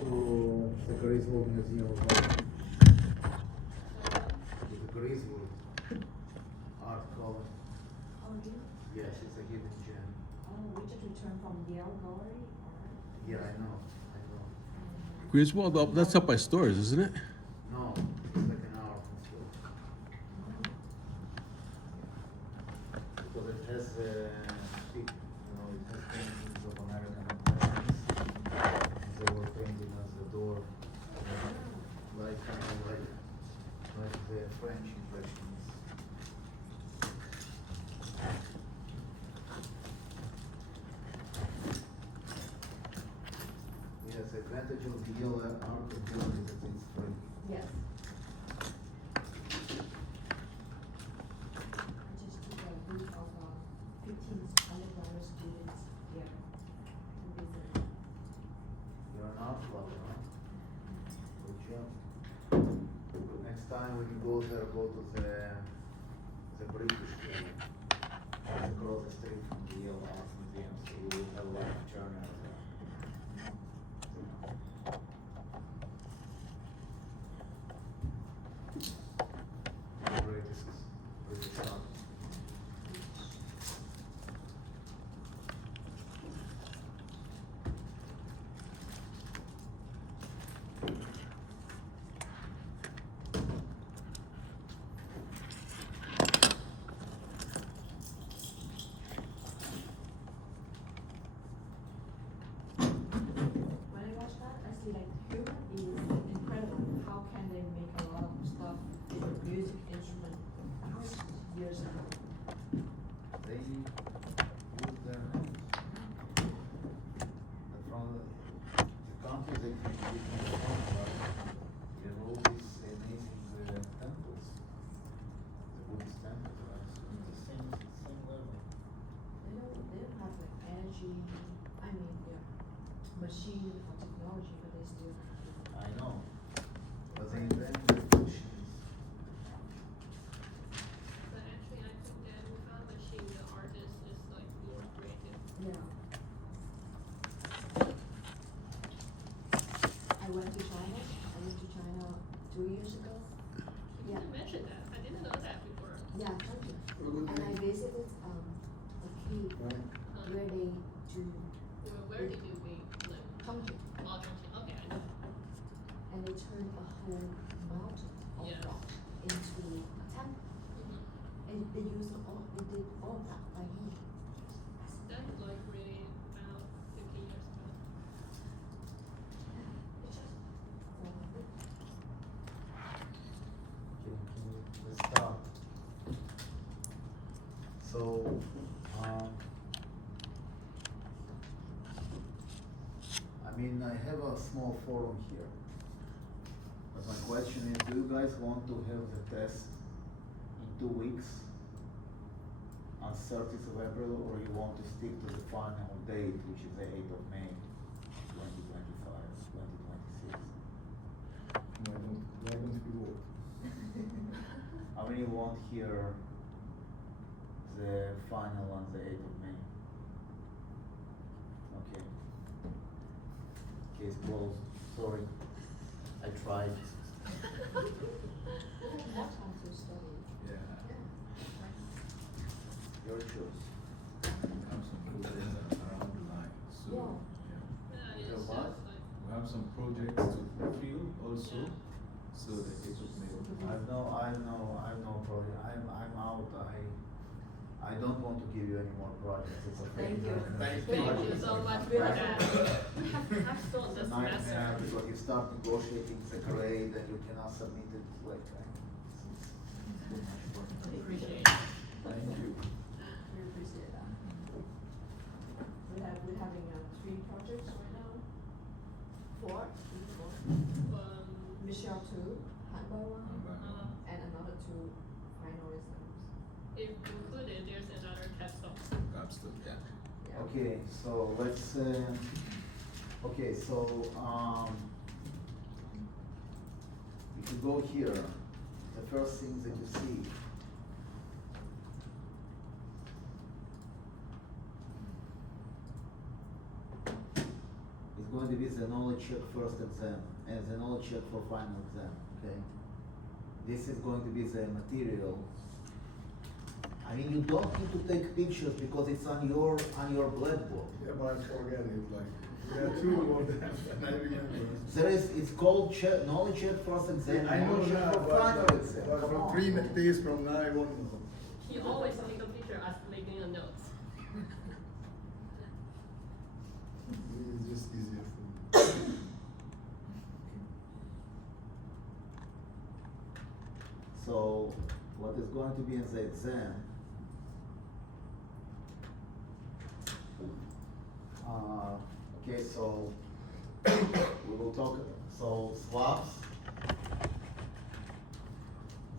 to the Griswold Museum of Art. The Griswold Art Colony. Oh, really? Yes, it's a hidden gem. Oh, we just returned from Yale Gallery, or? Yeah, I know. Griswold, that's up by Stores, isn't it? No, it's like an hour from school. Because it has it has paintings of American Americans. They were painted as the door, like the French impressionists. Yes, the advantage of the Yale Art of Gallery is that it's free. Yes. I just took a group of 15 undergraduate students here to visit. You're an art lover, huh? Good job. Next time we can go there, go to the British Museum. It's across the street from the Yale Art Museum, so we will have a lot of journals there. British art. When I watch that, I see like humor is incredible. How can they make a lot of stuff with music instrument thousands of years ago? They use their hands. But from the countries they can from, you have all these amazing temples, the Buddhist temples, right? So it's the same level. They don't have like energy, I mean, yeah, machine or technology, but they still have to. I know, but they invented machines. But actually, I think that without machine, the artist is like more creative. Yeah. I went to China. I went to China 2 years ago. You Yeah. didn't mention that. I didn't know that before. Yeah, Chongqing. And I visited a cave Right. where they do Where did you live? Chongqing, Oh, Chongqing. Okay, I know. and they turned a whole mountain of Yes. rock into a temple, and they did all that by hand. That's like really about 15 years ago. It's just Okay, let's start. So, I mean, I have a small forum here. But my question is, do you guys want to have the test in 2 weeks? On 30th of April, or you want to stick to the final date, which is the 8th of May, 2025, 2026? Why don't we vote? How many want here the final on the 8th of May? Okay. Case closed. Sorry. I tried. we have more time to study. Yeah. Your choice. We have some projects around the line, so. Yeah. Yeah, Is it's there just what? like, We have some projects to fulfill also, so the 8th of May. I know project. I'm out. I don't want to give you any more projects. It's okay. Thank you. thank you so much for that. We have still It's a this nightmare semester. because you start negotiating the grade and you cannot submit it like it's too much work. Appreciate it. Thank you. We appreciate that. We're having 3 projects right now. 4. Michelle 2, handball 1, and another 2 final exams. If included, there's another capstone. Capstone, yeah. Yeah. Okay, so let's, okay, so, if you go here, the first things that you see is going to be the knowledge check first exam and the knowledge check for final exam, okay? This is going to be the material. I mean, you don't need to take pictures because it's on your blackboard. Yeah, but I forget it, like, there are two of them, and I remember. It's called knowledge check first exam, I know knowledge check now, for final but exam. but Come from on. 3 days from now, I won't know. He always take a picture as making a notes. It's just easier for me. So, what is going to be in the exam? Okay, so we will talk, so swaps,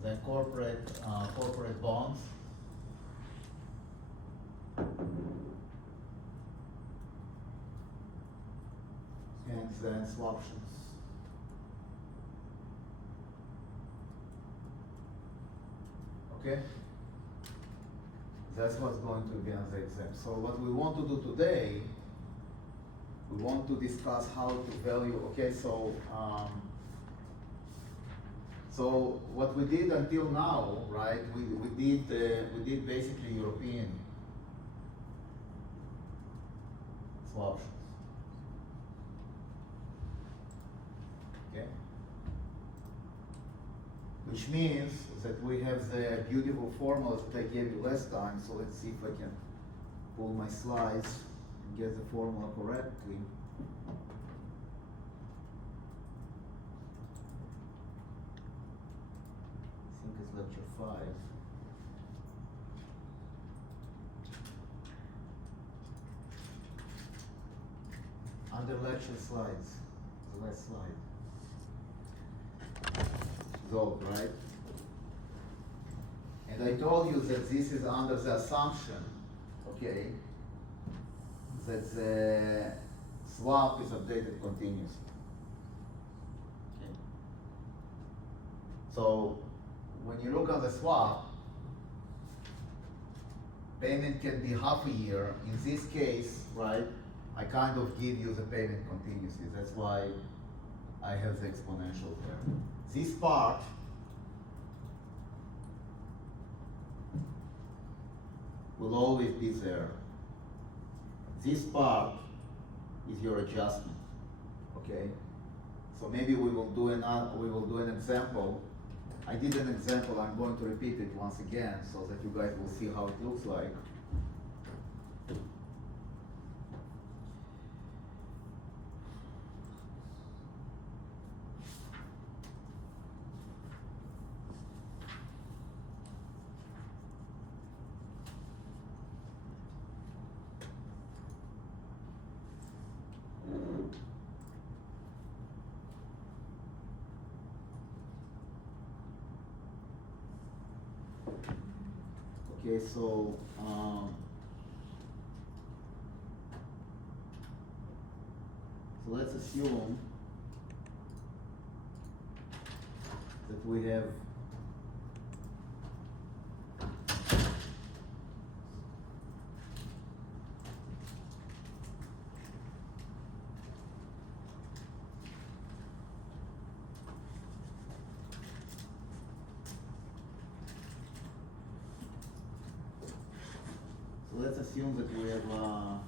then corporate bonds, and then swaptions. Okay? That's what's going to be on the exam. So what we want to do today, we want to discuss how to value, okay, so what we did until now, right, we did basically European swaptions. Okay? Which means that we have the beautiful formulas that I gave you last time, so let's see if I can pull my slides and get the formula correctly. I think it's lecture 5. Under lecture slides, the last slide. Zog, right? And I told you that this is under the assumption, okay, that the swap is updated continuously. Okay. So when you look at the swap, payment can be half a year. In this case, right, I kind of give you the payment continuously. That's why I have the exponential there. This part will always be there. This part is your adjustment, okay? So maybe we will do an example. I did an example, I'm going to repeat it once again so that you guys will see how it looks like. Okay, so let's assume that we have let's assume that we have a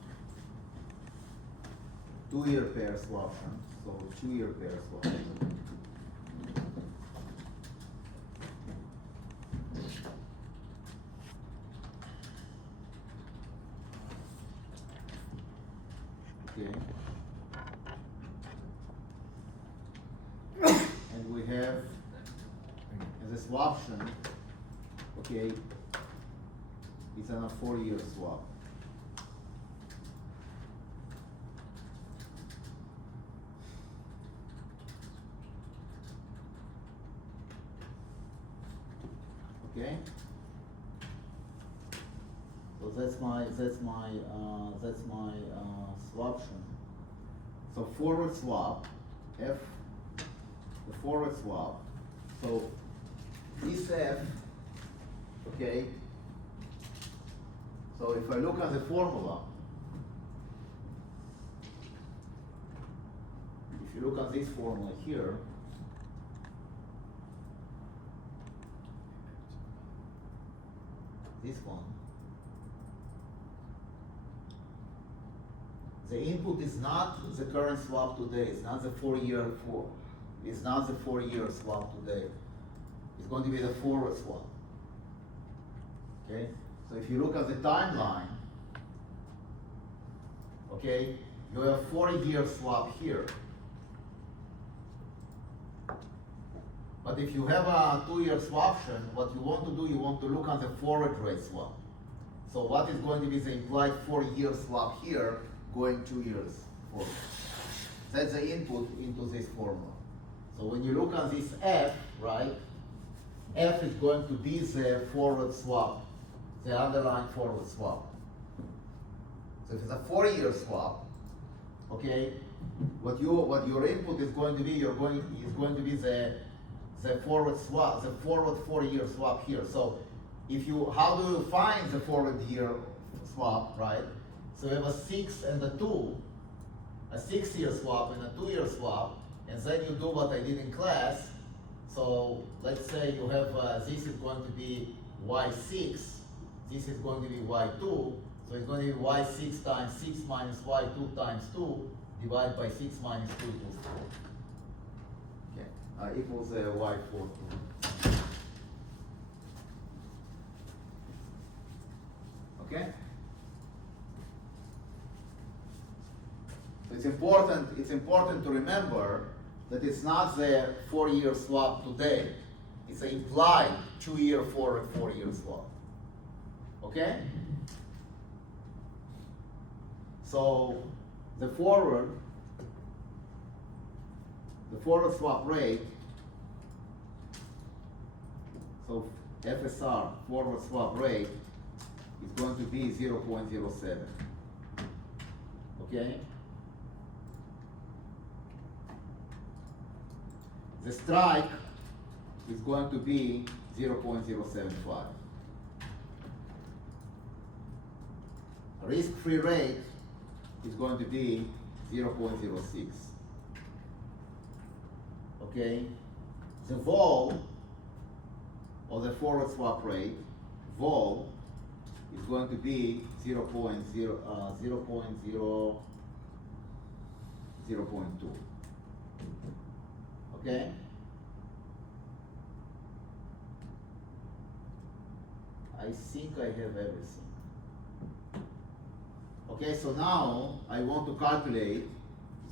2-year pair swaption, so 2-year pair swaption. Okay. And we have as a swaption, okay, it's on a 4-year swap. Okay? So that's my swaption. So forward swap, F, the forward swap. So this F, okay? So if I look at the formula, you look at this formula here, this one, the input is not the current swap today, it's not the 4-year it's not the 4-year swap today. It's going to be the forward swap. Okay? So if you look at the timeline, okay, you have 40-year swap here. But if you have a 2-year swaption, what you want to do, you want to look at the forward rate swap. So what is going to be the implied 4-year swap here, going 2 years forward? That's the input into this formula. So when you look at this F, right, F is going to be the forward swap, the underlying forward swap. So if it's a 4-year swap, okay, what your input is going to be, is going to be the forward swap, the forward 4-year swap here. So if you, how do you find the forward year swap, right? So you have a 6 and a 2, a 6-year swap and a 2-year swap, and then you do what I did in class. So let's say you have, this is going to be y6, this is going to be y2, so it's going to be y6 times 6 minus y2 times 2 divided by 6 minus 2 equals 4. Okay, equals y4. Okay? So it's important to remember that it's not the 4-year swap today. It's an implied 2-year forward 4-year swap. Okay? So the forward swap rate, so FSR, forward swap rate, is going to be 0.07. Okay? The strike is going to be 0.075. Risk-free rate is going to be 0.06. Okay? The vol of the forward swap rate, vol, is going to be 0.2. Okay? I think I have everything. Okay, so now I want to calculate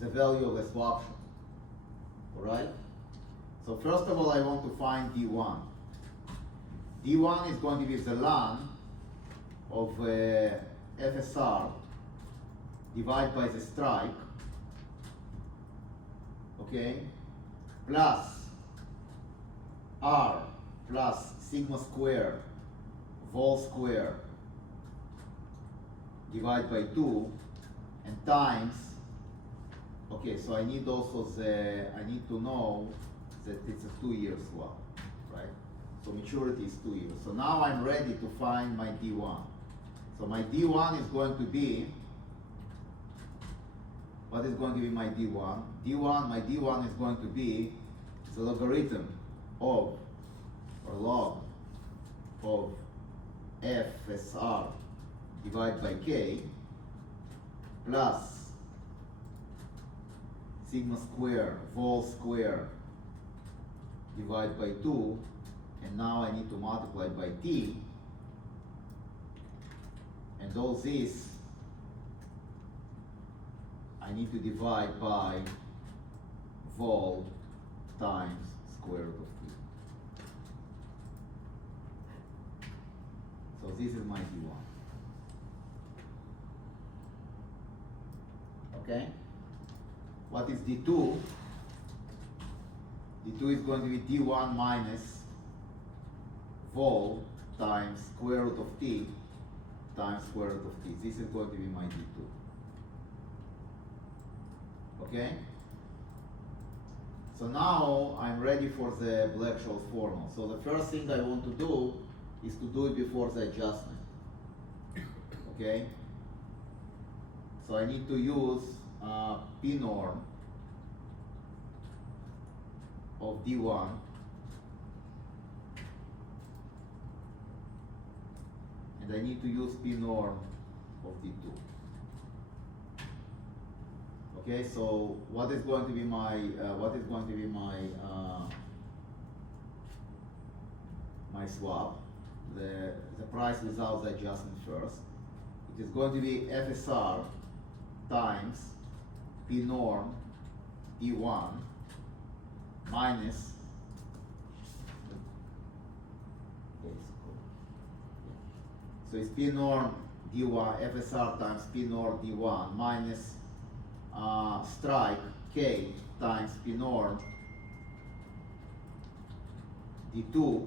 the value of the swaption. Alright? So first of all, I want to find D1. D1 is going to be the ln of FSR divided by the strike, okay, plus R plus sigma square vol square divided by 2 and times, okay, so I need also I need to know that it's a 2-year swap, right? So maturity is 2 years. So now I'm ready to find my D1. So my D1 is going to be, what is going to be my D1? My D1 is going to be the logarithm of, or log of FSR divided by K plus sigma square vol square divided by 2, and now I need to multiply by T, and all this I need to divide by vol times square root of T. So this is my D1. Okay? What is D2? D2 is going to be D1 minus vol times square root of T times square root of T. This is going to be my D2. Okay? So now I'm ready for the Black-Scholes formula. So the first thing I want to do is to do it before the adjustment. Okay? So I need to use P norm of D1 and I need to use P norm of D2. Okay, so what is going to be my my swap? The price without the adjustment first. It is going to be FSR times P norm D1 minus so it's P norm D1 FSR times P norm D1 minus strike K times P norm D2,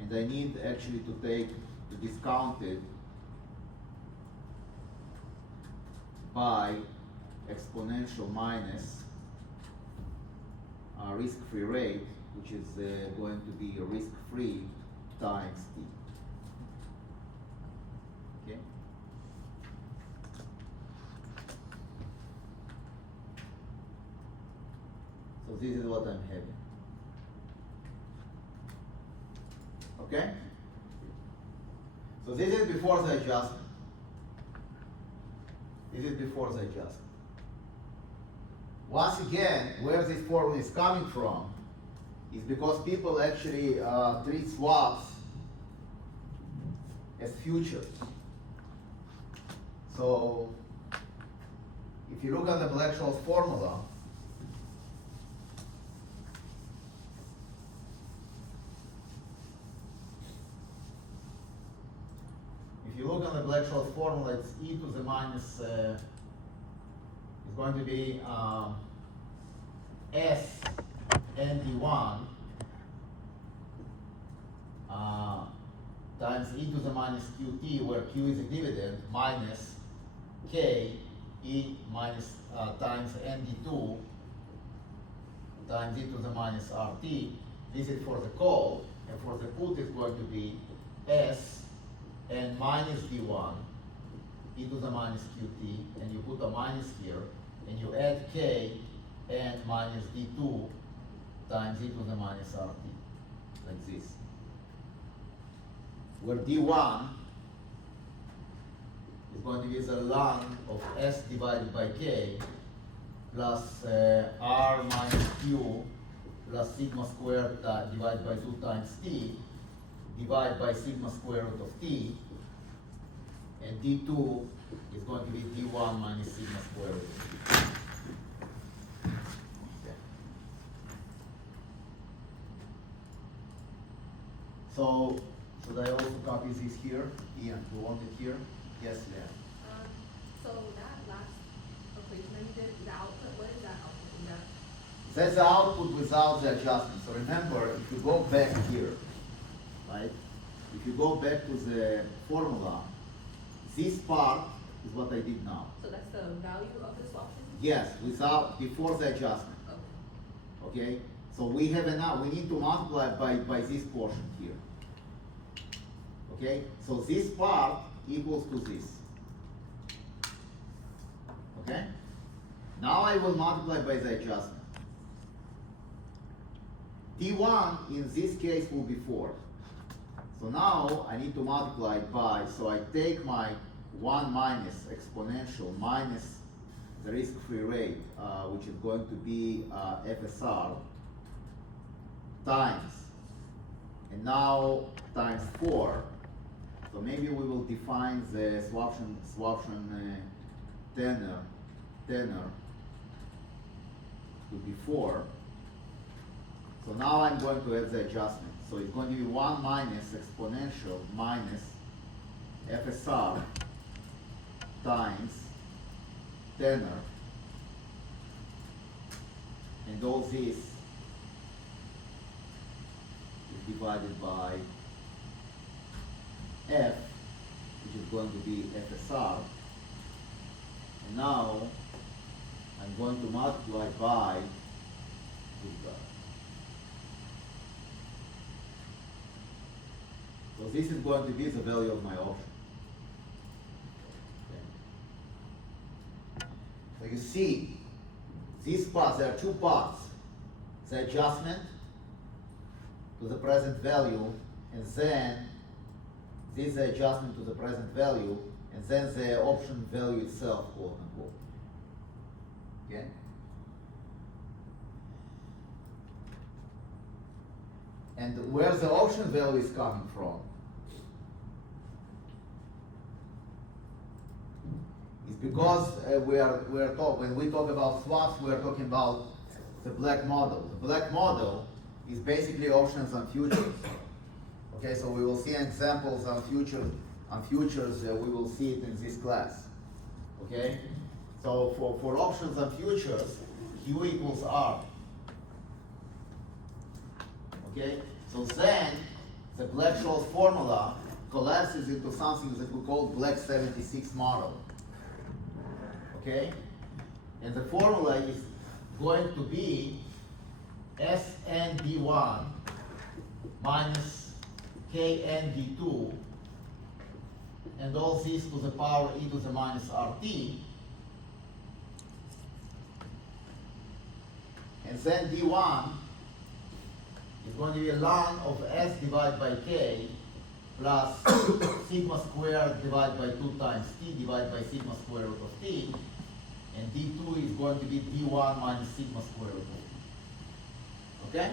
and I need actually to take to discount it by exponential minus risk-free rate, which is going to be risk-free times T. Okay. So this is what I'm having. Okay? So this is before the adjustment. This is before the adjustment. Once again, where this formula is coming from is because people actually treat swaps as futures. So if you look at the Black-Scholes formula, if you look at the Black-Scholes formula, it's e to the minus, it's going to be S ND1 times e to the minus QT, where Q is a dividend, minus K E minus times ND2 times e to the minus RT. This is for the call, and for the put it's going to be S and minus D1 e to the minus QT, and you put a minus here, and you add K and minus D2 times e to the minus RT, like this. Where D1 is going to be the ln of S divided by K plus R minus Q plus sigma squared divided by 2 times T divided by sigma square root of T, and D2 is going to be D1 minus sigma square root of T. Okay. So, should I also copy this here? Ian, you want it here? Yes, Leah. So that last equation that you did, the output, what is that output? Is that That's the output without the adjustment. So remember, if you go back here, right? If you go back to the formula, this part is what I did now. so that's the value of the swap system? Yes, before the adjustment. Okay. Okay? So we have enough, we need to multiply by this portion here. Okay? So this part equals to this. Okay? Now I will multiply by the adjustment. T1 in this case will be 4. So now I need to multiply by, so I take my 1 minus exponential minus the risk-free rate, which is going to be FSR, times, and now times 4. So maybe we will define the swaption tenor to be 4. So now I'm going to add the adjustment. So it's going to be 1 minus exponential minus FSR times tenor, and all this is divided by F, which is going to be FSR. And now I'm going to multiply by this guy. So this is going to be the value of my option. Okay. So you see, these parts, there are two parts. the adjustment to the present value, and then this is the adjustment to the present value, and then the option value itself, quote unquote. Okay? And where the option value is coming from is because when we talk about swaps, we are talking about the black model. The black model is basically options and futures. Okay, so we will see examples on futures. We will see it in this class. Okay, so for options and futures, Q equals R. Okay, so then the Black-Scholes formula collapses into something that we call Black 76 model. Okay, and the formula is going to be SND1 minus KND2 and all this to the power e to the minus RT, and then D1 is going to be a ln of S divided by K plus sigma squared divided by 2 times T divided by sigma square root of T, and D2 is going to be D1 minus sigma square root of T. Okay?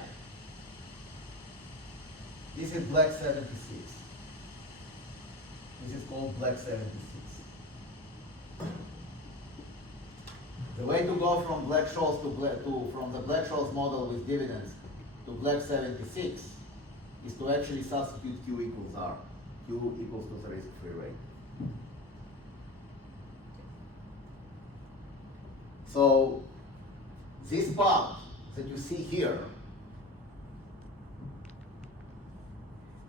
This is Black 76. This is called Black 76. The way to go from Black-Scholes from the Black-Scholes model with dividends to Black 76 is to actually substitute Q equals R. Q equals to the risk-free rate. So this part that you see here,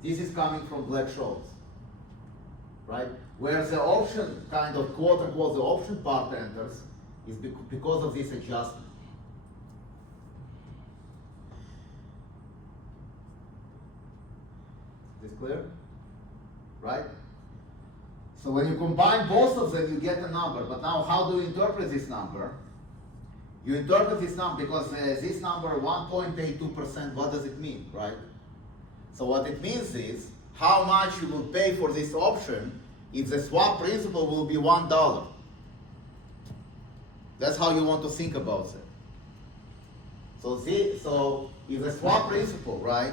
this is coming from Black-Scholes, right? Where the option, kind of quote unquote, the option part enters is because of this adjustment. Is this clear? Right? So when you combine both of them, you get a number. But now, how do you interpret this number? You interpret this number because this number, 1.82%, what does it mean, right? So what it means is how much you will pay for this option if the swap principal will be $1. That's how you want to think about it. So if the swap principal, right,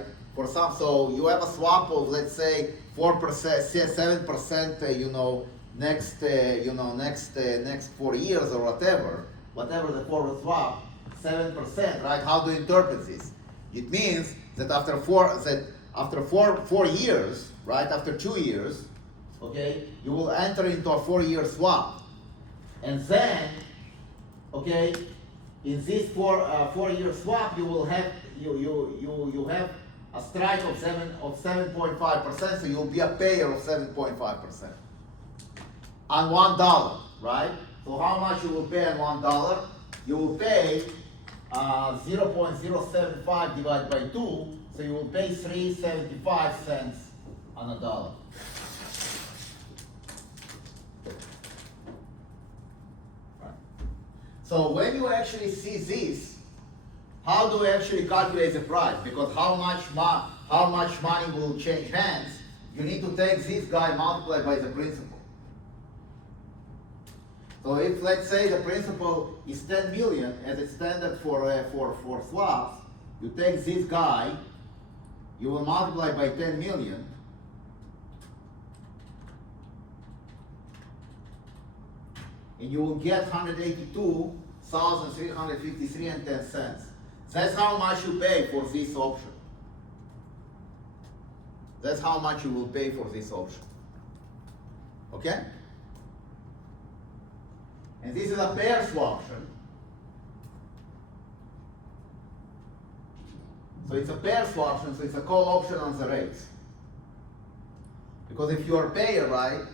so you have a swap of, let's say, 4%, 7%, next 4 years or whatever the forward swap, 7%, right? How do you interpret this? It means that after four years, right, after 2 years, okay, you will enter into a 4-year swap, and then, okay, in this 4-year swap, you will have you have a strike of 7.5%, so you'll be a payer of 7.5% on $1, right? So how much you will pay on $1? You will pay 0.075 divided by 2, so you will pay 3.75 cents on $1. Right. So when you actually see this, how do we actually calculate the price? Because how much money will change hands? You need to take this guy multiplied by the principal. So if, let's say, the principal is 10 million as it's standard for swaps, you take this guy, you will multiply by 10 million, and you will get 182,353 and 10 cents. That's how much you pay for this option. That's how much you will pay for this option. Okay? And this is a pair swaption. So it's a pair swaption, so it's a call option on the rates. Because if you are a payer, right,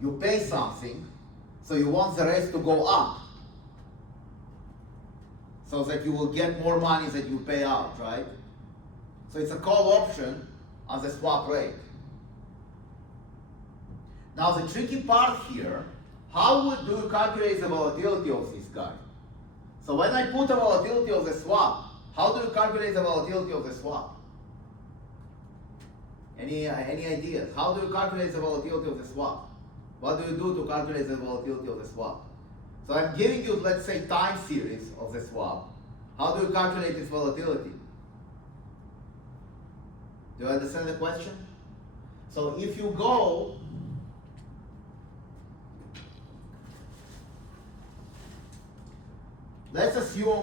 you pay something, so you want the rates to go up, so that you will get more money that you pay out, right? So it's a call option on the swap rate. Now the tricky part here, how do you calculate the volatility of this guy? So when I put the volatility of the swap, How do you calculate the volatility of the swap? Any ideas? How do you calculate the volatility of the swap? What do you do to calculate the volatility of the swap? So I'm giving you, let's say, time series of the swap. How do you calculate its volatility? Do you understand the question? So if you go,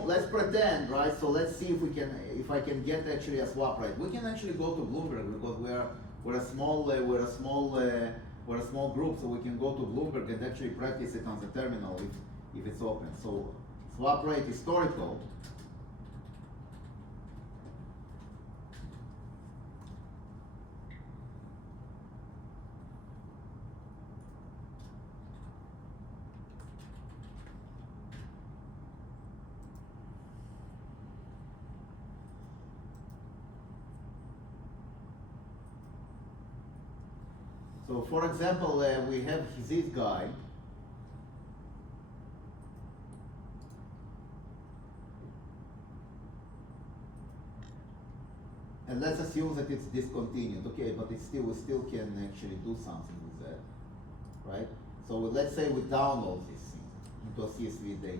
let's pretend, right? So let's see if I can get actually a swap rate. We can actually go to Bloomberg because we're a small group, so we can go to Bloomberg and actually practice it on the terminal if it's open. So swap rate historical. So for example, we have this guy. And let's assume that it's discontinued, okay, but we still can actually do something with that, right? So let's say we download this thing into a CSV data.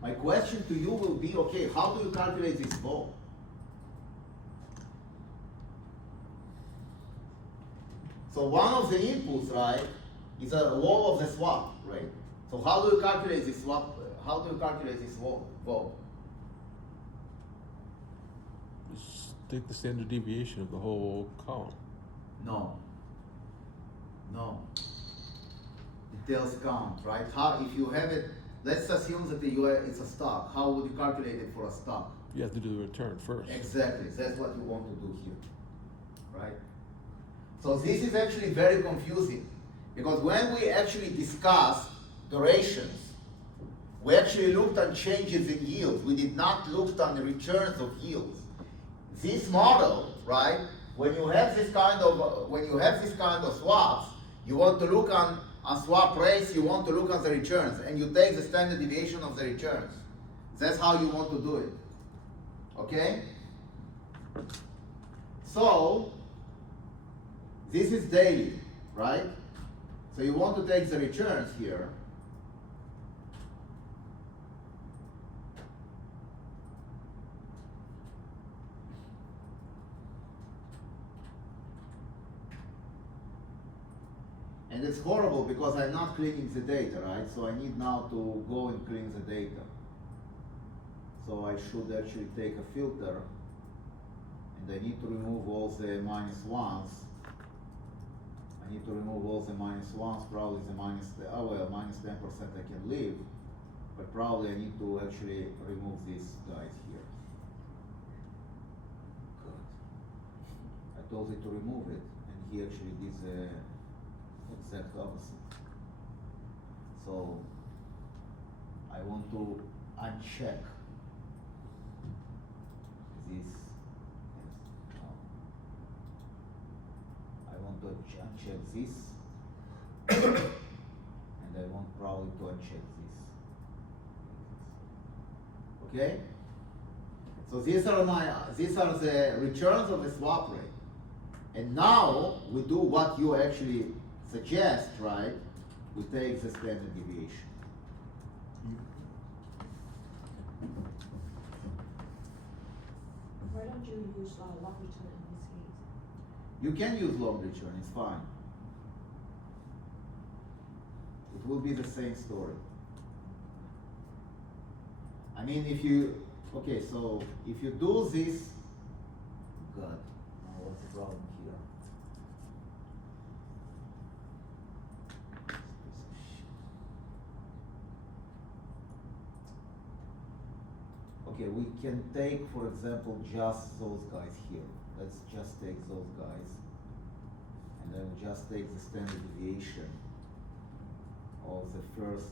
My question to you will be, okay, how do you calculate this vol? So one of the inputs, right, is a wall of the swap, right? So how do you calculate this swap? How do you calculate this vol? Just take the standard deviation of the whole column. No. Details count, right? How, if you have it, let's assume that it's a stock. How would you calculate it for a stock? You have to do the return first. Exactly, that's what you want to do here, right? So this is actually very confusing because when we actually discuss durations, we actually looked at changes in yield. We did not look at the returns of yields. This model, right? When you have this kind of swaps, you want to look on swap rates, you want to look on the returns, and you take the standard deviation of the returns. That's how you want to do it. Okay? So this is daily, right? So you want to take the returns here. And it's horrible because I'm not cleaning the data, right? So I need now to go and clean the data. So I should actually take a filter and I need to remove all the minus ones. I need to remove all the minus ones, probably the minus 10% I can leave, but probably I need to actually remove these guys here. Good. I told it to remove it and he actually did the exact opposite. So I want to uncheck this. Yes. No. I want to uncheck this, and I want probably to uncheck this. Okay. So these are the returns of the swap rate, and now we do what you actually suggest, right? We take the standard deviation. Why don't you use log return in this case? You can use long return, it's fine. It will be the same story. I mean, if you do this, God, now what's the problem here? Okay, we can take, for example, just those guys here. Let's just take those guys. And then we just take the standard deviation of the first,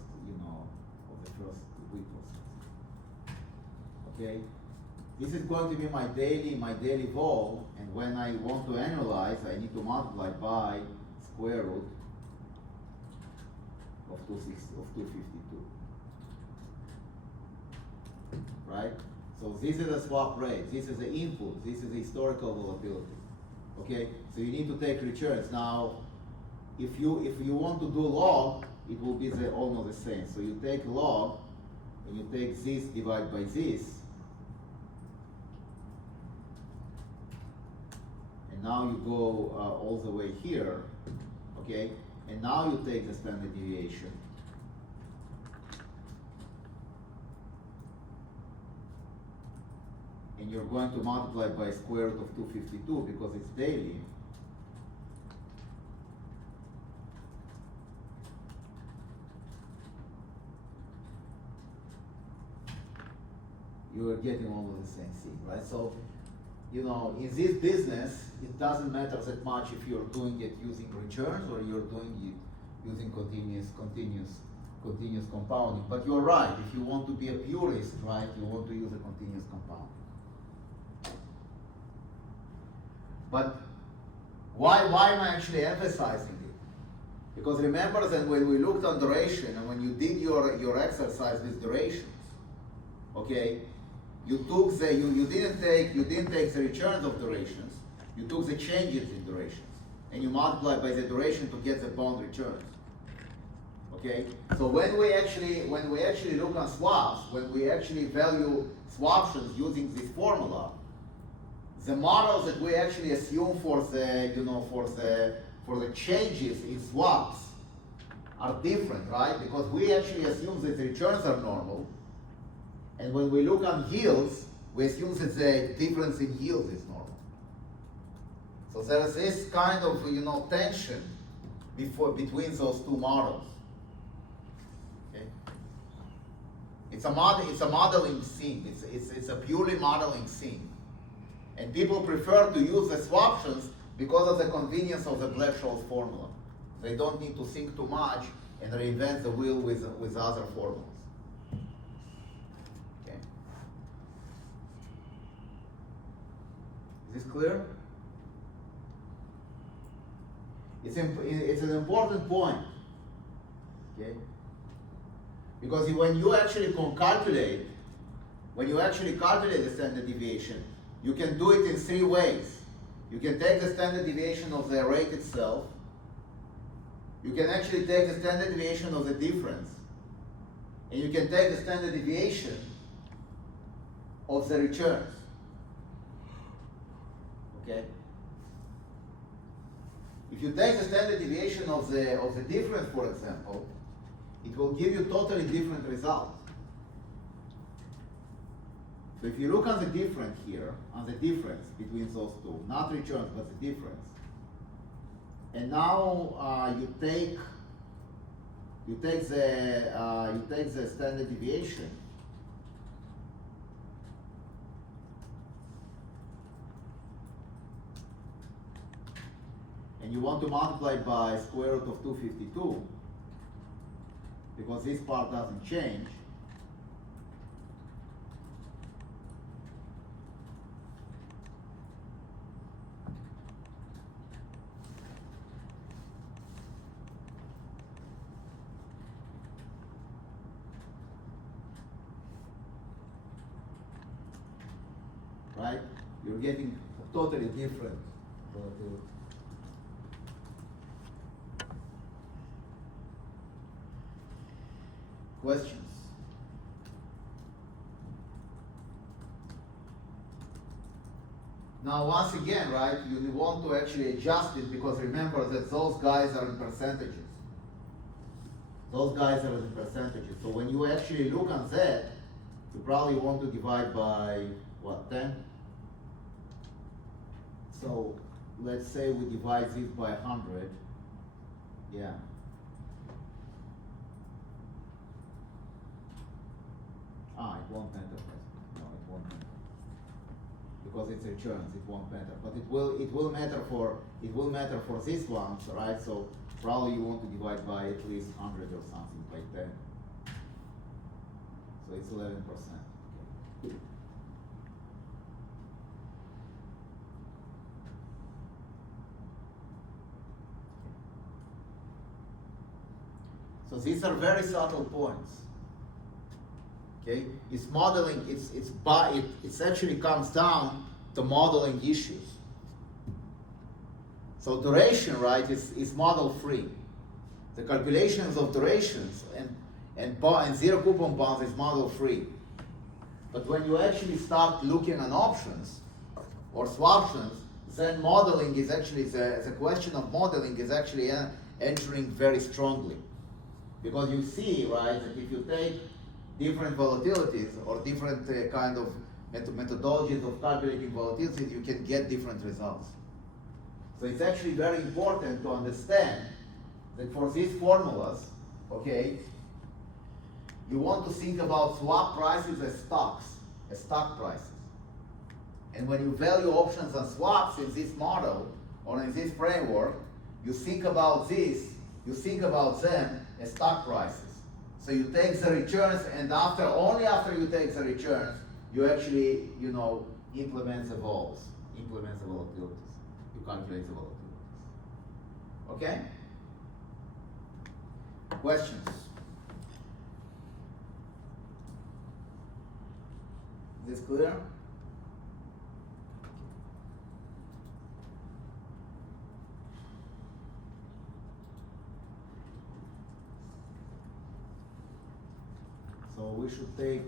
week or something. Okay? This is going to be my daily vol, and when I want to annualize, I need to multiply by square root of 252. Right? So this is a swap rate, this is the input, this is the historical volatility. Okay? So you need to take returns. Now, if you want to do log, it will be almost the same. So you take log, and you take this divided by this, and now you go all the way here, okay? And now you take the standard deviation. And you're going to multiply by square root of 252 because it's daily. You are getting almost the same thing, right? So, you know, in this business, it doesn't matter that much if you're doing it using returns or you're doing it using continuous compounding. But you're right, if you want to be a purist, right, you want to use a continuous compounding. But why am I actually emphasizing it? Because remember that when we looked at duration and when you did your exercise with durations, okay, you took the you didn't take the returns of durations, you took the changes in durations, and you multiplied by the duration to get the bond returns. Okay? So when we actually look at swaps, when we actually value swaptions using this formula, the models that we actually assume for the changes in swaps are different, right? Because we actually assume that the returns are normal, and when we look at yields, we assume that the difference in yield is normal. So there is this kind of tension between those two models. Okay? It's a modeling thing. It's a purely modeling thing. And people prefer to use the swaptions because of the convenience of the Black-Scholes formula. They don't need to think too much and reinvent the wheel with other formulas. Okay. Is this clear? It's an important point. Okay. Because when you actually calculate the standard deviation, you can do it in three ways. You can take the standard deviation of the rate itself. You can actually take the standard deviation of the difference. And you can take the standard deviation of the returns. Okay? If you take the standard deviation of the difference, for example, it will give you totally different results. So if you look at the difference here, on the difference between those two, not returns, but the difference, and now you take the standard deviation, and you want to multiply by square root of 252, because this part doesn't change. Right? You're getting a totally different volatility. Questions? Now, once again, right, you want to actually adjust it because remember that those guys are in percentages. Those guys are in percentages. So when you actually look at that, you probably want to divide by, what, 10? So let's say we divide this by 100. Yeah. It won't matter. No, it won't matter. Because it's returns, it won't matter. But it will matter for these ones, right? So probably you want to divide by at least 100 or something, by 10. So it's 11%. Okay. So these are very subtle points. Okay, it's modeling. It's actually comes down to modeling issues. So duration, right, is model free. The calculations of durations and zero coupon bonds is model free. But when you actually start looking at options or swaptions, then modeling is actually the question of modeling is actually entering very strongly, because you see, right, that if you take different volatilities or different kind of methodologies of calculating volatilities, you can get different results. So it's actually very important to understand that for these formulas, okay, you want to think about swap prices as stocks, as stock prices. And when you value options and swaps in this model or in this framework, you think about them as stock prices. So you take the returns, and only after you take the returns, you actually, implement the vols, implement the volatilities. You calculate the volatilities. Okay? Questions? Is this clear? So we should take,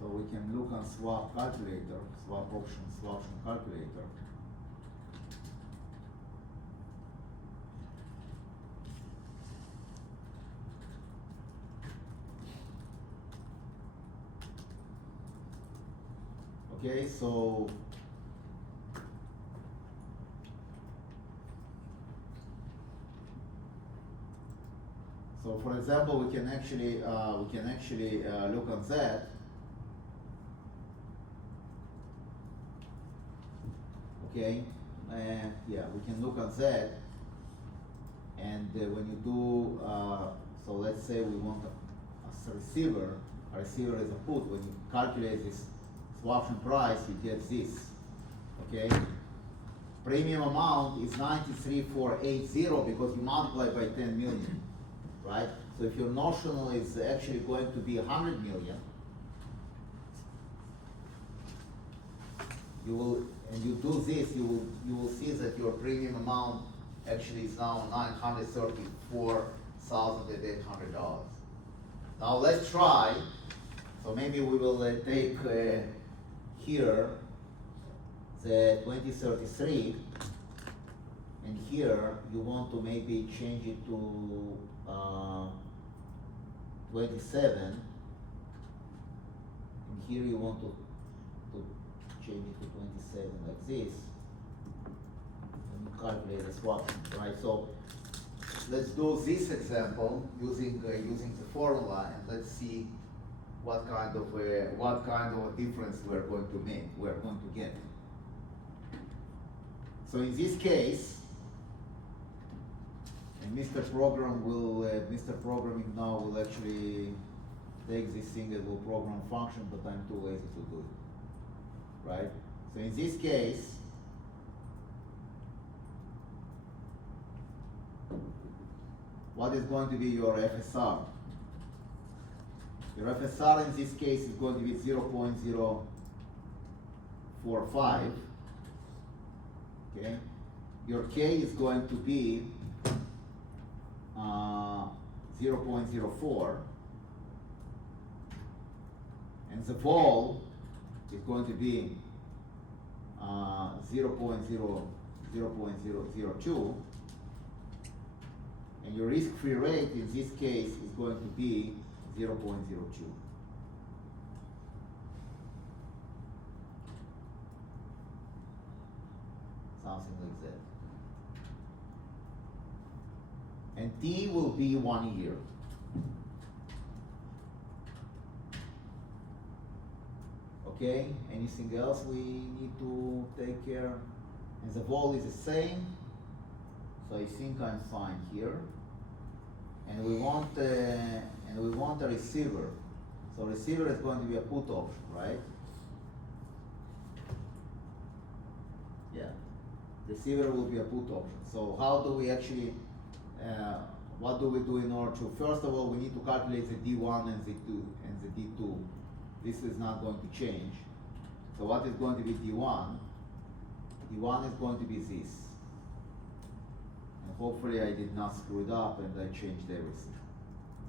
so we can look on swap calculator, swap option calculator. Okay, so for example, we can actually look on that. Okay, yeah, we can look on that, and when you do, so let's say we want a receiver is a put. When you calculate this swaption price, you get this. Okay, premium amount is 93,480 because you multiply by 10 million. Right? So if your notional is actually going to be 100 million, you do this, you will see that your premium amount actually is now $934,800. Now let's try. So maybe we will take here the 2033, and here you want to maybe change it to 27, and here you want to change it to 27 like this, and you calculate the swaption, right? So let's do this example using the formula, and let's see what kind of a difference we're going to get. So in this case, and Mr. Programming now will actually take this single program function, but I'm too lazy to do it, right? So in this case, what is going to be your FSR? Your FSR in this case is going to be 0.045, okay? Your K is going to be 0.04, and the vol is going to be 0.002, and your risk-free rate in this case is going to be 0.02. Something like that. And T will be 1 year. Okay, anything else we need to take care? And the vol is the same, so I think I'm fine here. And we want a receiver. So receiver is going to be a put option, right? Yeah, receiver will be a put option. So how do we actually what do we do in order to, first of all, we need to calculate the D1 and the D2. This is not going to change. So what is going to be D1? D1 is going to be this. And hopefully I did not screw it up and I changed everything.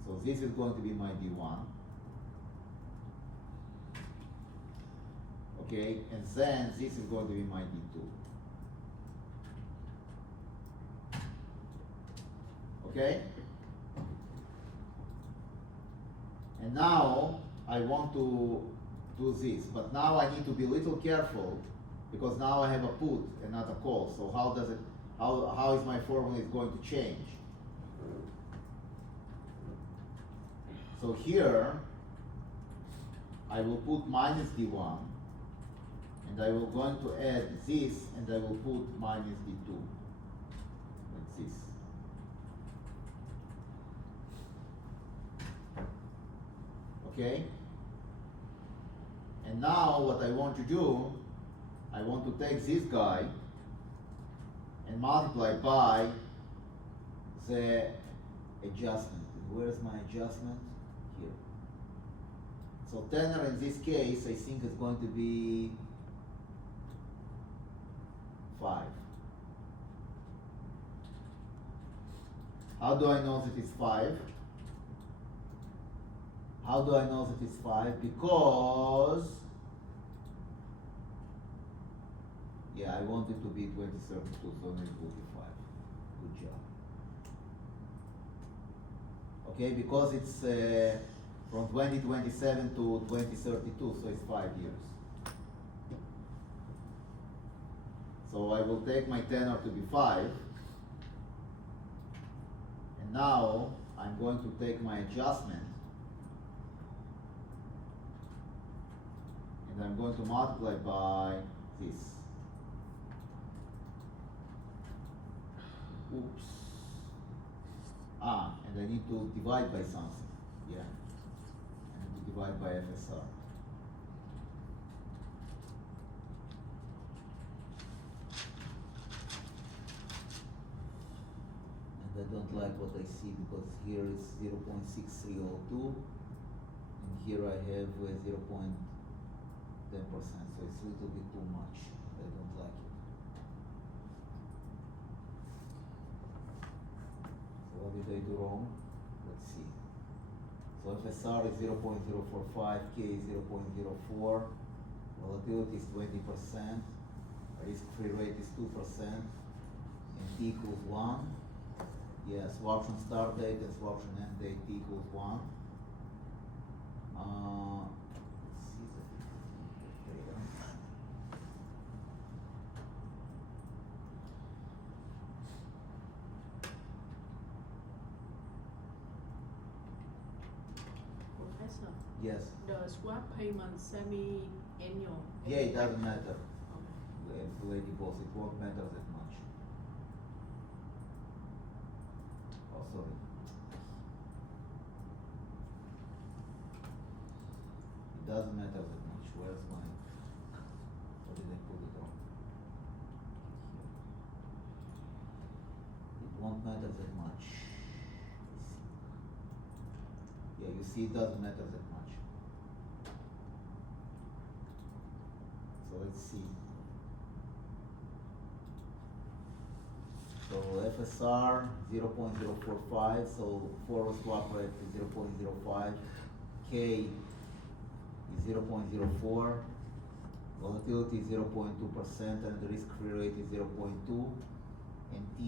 So this is going to be my D1. Okay, and then this is going to be my D2. Okay? And now I want to do this, but now I need to be a little careful because now I have a put and not a call. So how is my formula is going to change? So here I will put minus D1 and I will going to add this and I will put minus D2 like this. Okay? And now what I want to do, I want to take this guy and multiply by the adjustment. Where's my adjustment? Here. So tenor in this case, I think is going to be 5. How do I know that it's 5? How do I know that it's 5? Because, yeah, I want it to be 2032, so it will be 5. Good job. Okay, because it's from 2027 to 2032, so it's 5 years. So I will take my tenor to be 5. And now I'm going to take my adjustment and I'm going to multiply by this. Oops. And I need to divide by something. Yeah. I need to divide by FSR. And I don't like what I see because here is 0.6302 and here I have 0.10%, so it's a little bit too much. I don't like it. So what did I do wrong? Let's see. So FSR is 0.045, K is 0.04, volatility is 20%, risk-free rate is 2%, and T equals 1. Yeah, swaption start date and swaption end date T equals 1. Let's see the data. Professor, Yes. the swap payment semi-annual. Yeah, it doesn't matter. Okay. Lady boss, it won't matter that much. Oh, sorry. It doesn't matter that much. Where's my? Or did I put it wrong? Here. It won't matter that much. Yeah, you see, it doesn't matter that much. So let's see. So FSR 0.045, so forward swap rate is 0.05, K is 0.04, volatility is 0.2%, and the risk-free rate is 0.2, and T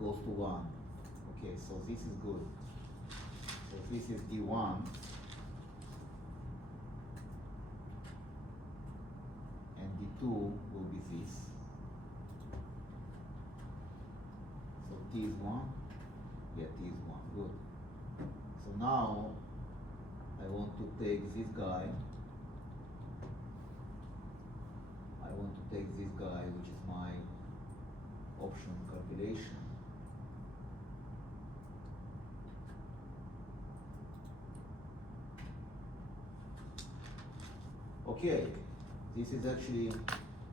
goes to 1. Okay, so this is good. So this is D1, and D2 will be this. So T is 1, yeah, T is 1, good. So now I want to take this guy, I want to take this guy, which is my option calculation. Okay, this is actually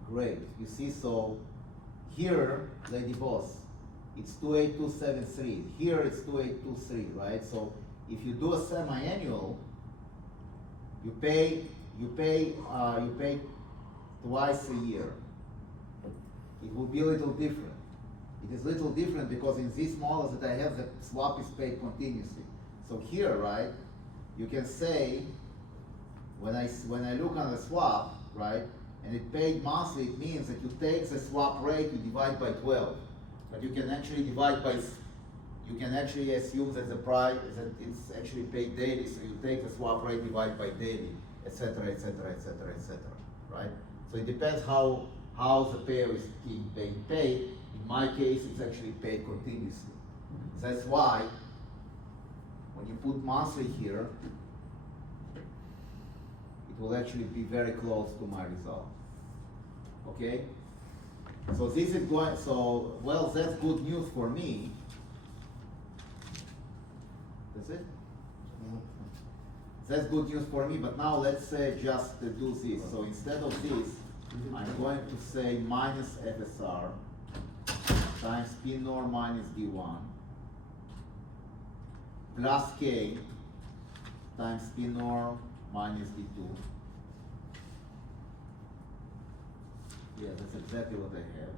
great. You see, so here, lady boss, it's 28273. Here it's 2823, right? So if you do a semi-annual, you pay twice a year. It will be a little different. It is a little different because in these models that I have, the swap is paid continuously. So here, right, you can say, when I look on the swap, right, and it paid monthly, it means that you take the swap rate, you divide by 12. But you can actually you can actually assume that the price, that it's actually paid daily, so you take the swap rate, divide by daily, etc., etc., etc., etc., right? So it depends how the pair is being paid. In my case, it's actually paid continuously. That's why, when you put monthly here, it will actually be very close to my result. Okay? So this is going, well, that's good news for me. That's it? That's good news for me, but now let's just do this. So instead of this, I'm going to say minus FSR times P norm minus D1 plus K times P norm minus D2. Yeah, that's exactly what I have.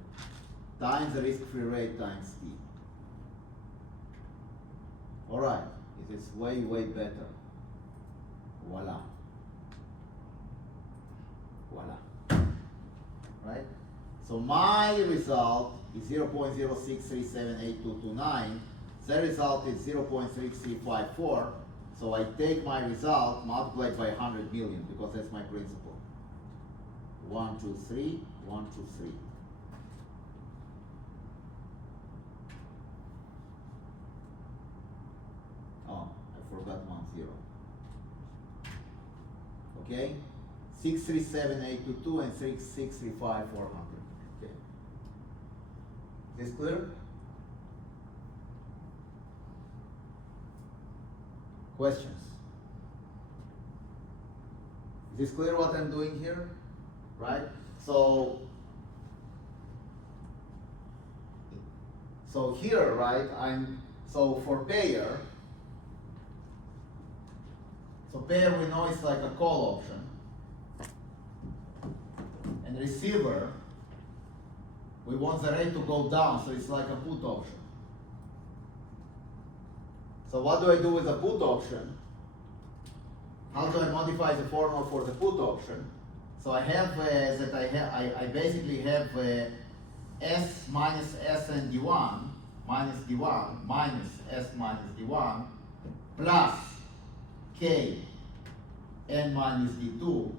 Times the risk-free rate times T. Alright, it is way, way better. Voila. Voila. Right? So my result is 0.06378229. The result is 0.3354. So I take my result multiplied by 100 million because that's my principle. 1, 2, 3, 1, 2, 3. Oh, I forgot 1, 0. Okay? 637,822 and 635,400. Okay. Is this clear? Questions? Is this clear what I'm doing here? Right? So here, right, so for payer, so payer we know it's like a call option. And receiver, we want the rate to go down, so it's like a put option. So what do I do with the put option? How do I modify the formula for the put option? So I have I basically have S minus S and D1 minus D1 minus S minus D1 plus K N minus D2.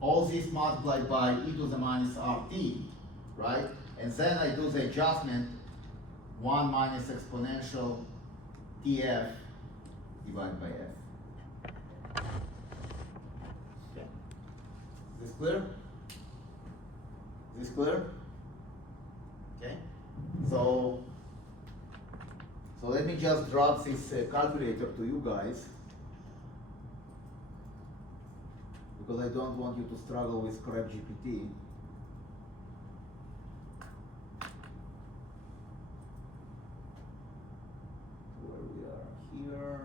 All this multiplied by e to the minus RT, right? And then I do the adjustment 1 minus exponential TF divided by F. Okay. Is this clear? Is this clear? Okay. So let me just drop this calculator to you guys, because I don't want you to struggle with crap GPT. Where we are here.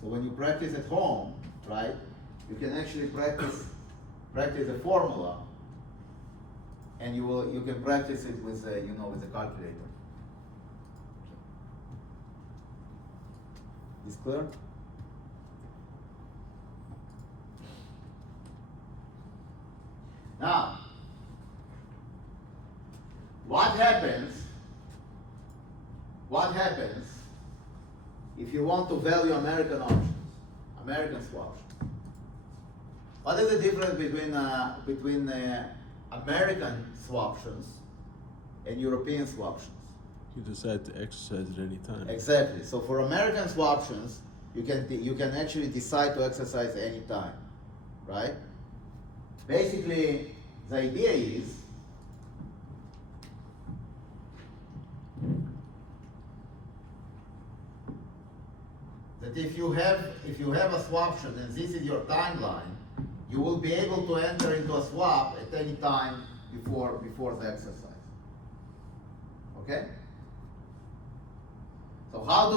So when you practice at home, right, you can actually practice the formula, and you can practice it with with the calculator. Is clear? Now, what happens if you want to value American options, American swaptions? What is the difference between American swaptions and European swaptions? You decide to exercise at any time. Exactly. So for American swaptions, you can actually decide to exercise any time, right? basically the idea is that if you have a swaption and this is your timeline, you will be able to enter into a swap at any time before the exercise. Okay? So how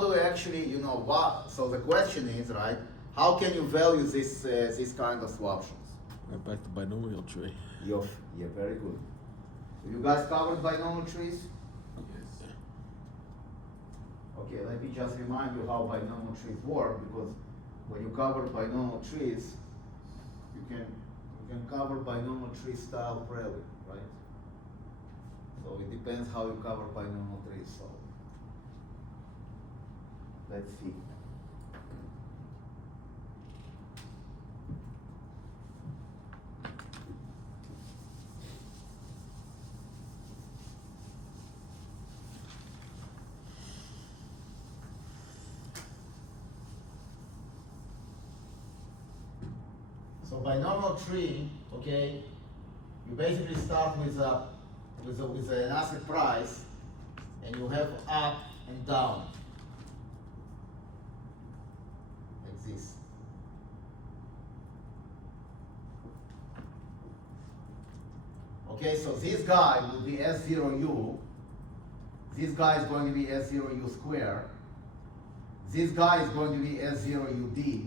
do you actually, what? So the question is, right? How can you value this kind of swaptions? Right back to binomial tree. Yeah, very good. So you guys covered binomial trees? Yes. Okay, let me just remind you how binomial trees work, because when you cover binomial trees, you can cover binomial tree style Prelude, right? So it depends how you cover binomial trees. So let's see. So binomial tree, okay, you basically start with an asset price, and you have up and down, like this. Okay, so this guy will be S0U. This guy is going to be S0U square. This guy is going to be S0UD.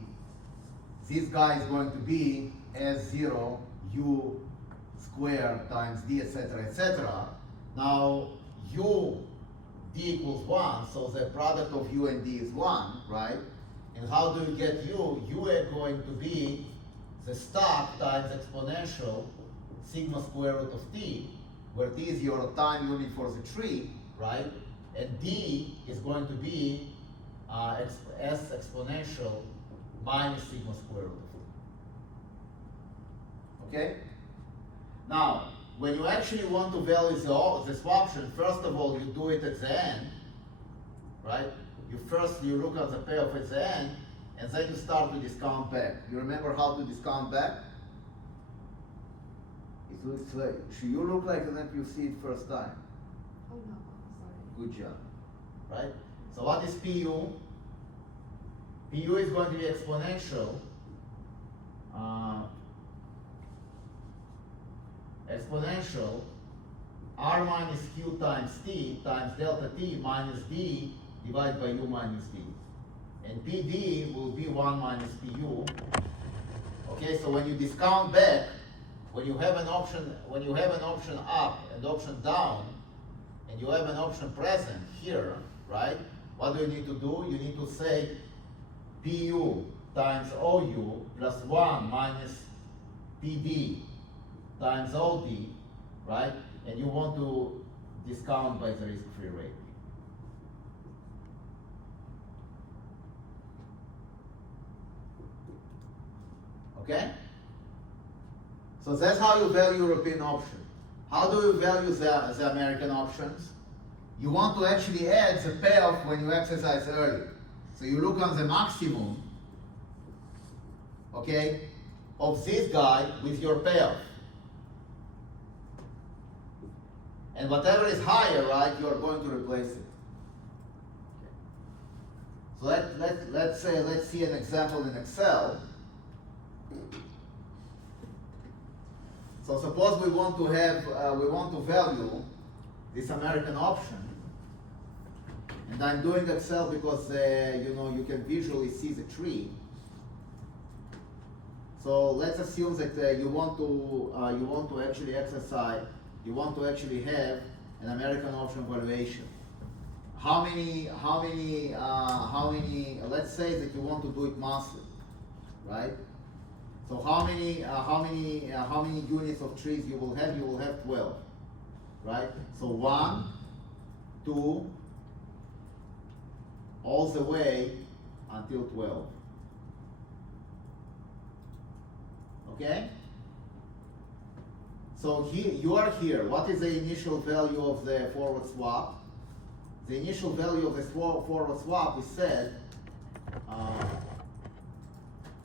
This guy is going to be S0U square times D, etc., etc. Now, U, D equals 1, so the product of U and D is 1, right? And how do you get U? U is going to be the stock times exponential sigma square root of T, where T is your time unit for the tree, right? And D is going to be S exponential minus sigma square root of T. Okay? Now, when you actually want to value the swaption, first of all, you do it at the end, right? You look at the payoff at the end, and then you start to discount back. You remember how to discount back? It looks like, you look like that you see it first time. Oh no, sorry. Good job, right? So what is PU? PU is going to be exponential. Exponential R minus Q times T times delta T minus D divided by U minus D. And PD will be 1 minus PU. Okay, so when you discount back, when you have an option up and option down, and you have an option present here, right? What do you need to do? You need to say PU times OU plus 1 minus PD times OD, right? And you want to discount by the risk-free rate. Okay? So that's how you value European option. How do you value the American options? You want to actually add the payoff when you exercise early. So you look on the maximum, okay, of this guy with your payoff. And whatever is higher, right, you are going to replace it. Okay. So let's see an example in Excel. So suppose we want to value this American option, and I'm doing Excel because you can visually see the tree. So let's assume that you want to actually exercise. You want to actually have an American option valuation. How many? Let's say that you want to do it monthly, right? So how many units of trees you will have? You will have 12, right? So 1, 2, all the way until 12. Okay? So here, you are here. What is the initial value of the forward swap? The initial value of the forward swap is said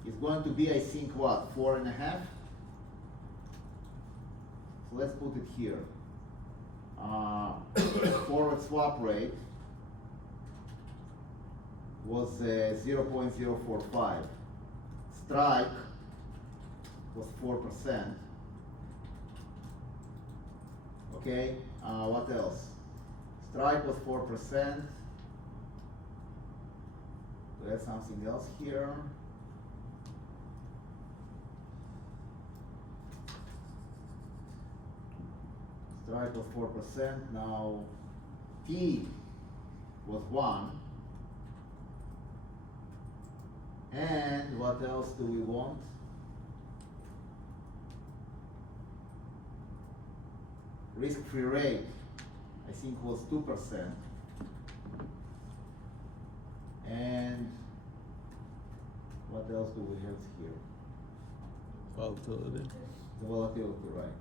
is going to be, I think, what, 4.5? let's put it here. Forward swap rate was 0.045. Strike was 4%. Okay, what else? Strike was 4%. Do I have something else here? Strike was 4%. Now T was 1. And what else do we want? Risk-free rate, I think, was 2%. And what else do we have here? Volatility. The volatility, right?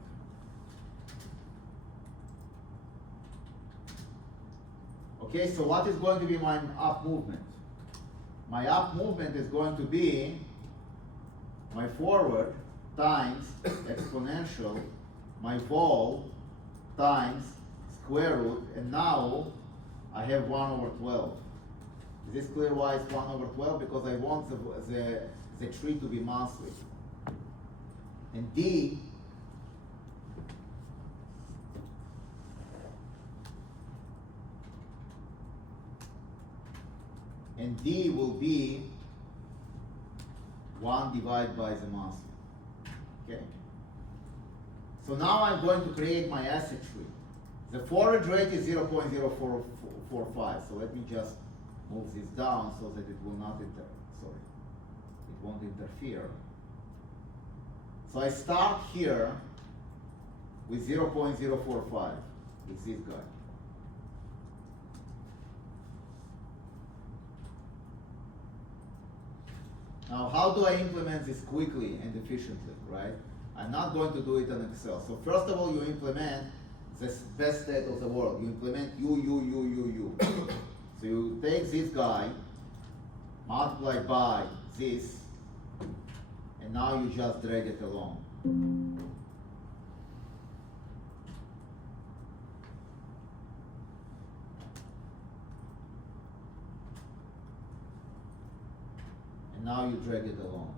Okay, so what is going to be my up movement? My up movement is going to be my forward times exponential, my vol times square root, and now I have 1/12. Is this clear why it's 1/12? Because I want the tree to be monthly. And D will be 1 divided by the monthly. Okay? So now I'm going to create my asset tree. The forward rate is 0.0445. So let me just move this down so that it will not it won't interfere. So I start here with 0.045. It's this guy. Now, how do I implement this quickly and efficiently, right? I'm not going to do it in Excel. So first of all, you implement the best state of the world. You implement U. So you take this guy, multiply by this, and now you just drag it along. And now you drag it along.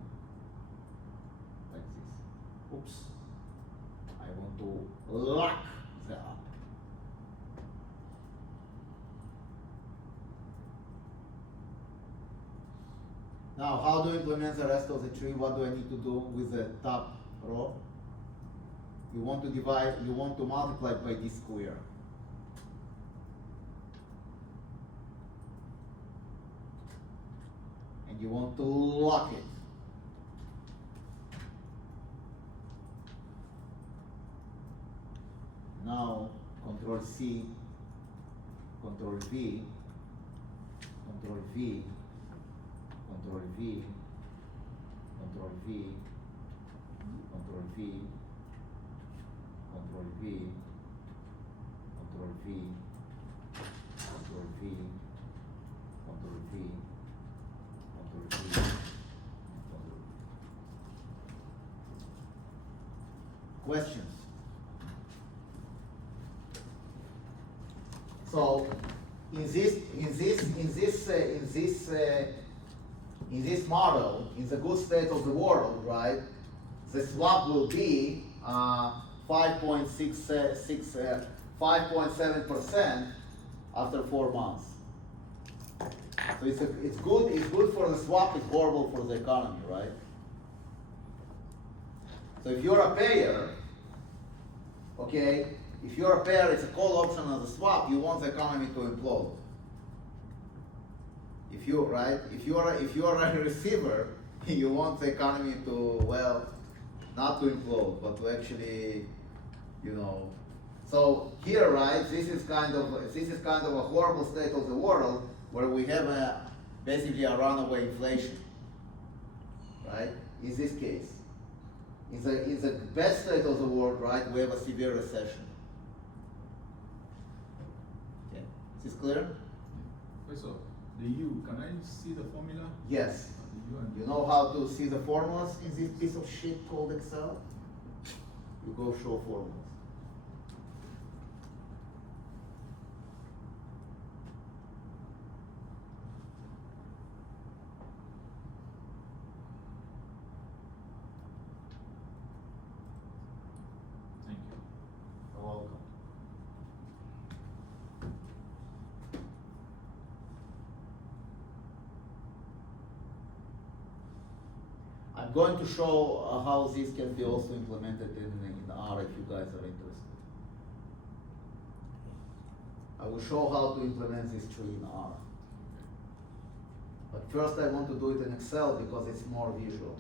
Like this. Oops. I want to lock the up. Now, how do you implement the rest of the tree? What do I need to do with the top row? You want to multiply by this square. And you want to lock it. Now, Control C, Control V, Control V, Control V, Control V, Control V, Control V, Control V, Control V, Control V, Control V, Control V. Questions? So in this model, in the good state of the world, right, the swap will be 5.7% after 4 months. So it's good for the swap, it's horrible for the economy, right? So if you're a payer, okay, if you're a payer, it's a call option on the swap, you want the economy to implode. If you're a receiver, you want the economy to, well, not to implode, but to actually, So here, right, this is kind of a horrible state of the world where we have basically a runaway inflation, right? In this case, in the best state of the world, right, we have a severe recession. Okay, is this clear? Wait, so the U, can I see the formula? Yes. The U and You know how to see the formulas in this piece of shit called Excel? You go show formulas. going to show how this can be also implemented in R if you guys are interested. I will show how to implement this tree in R. But first I want to do it in Excel because it's more visual.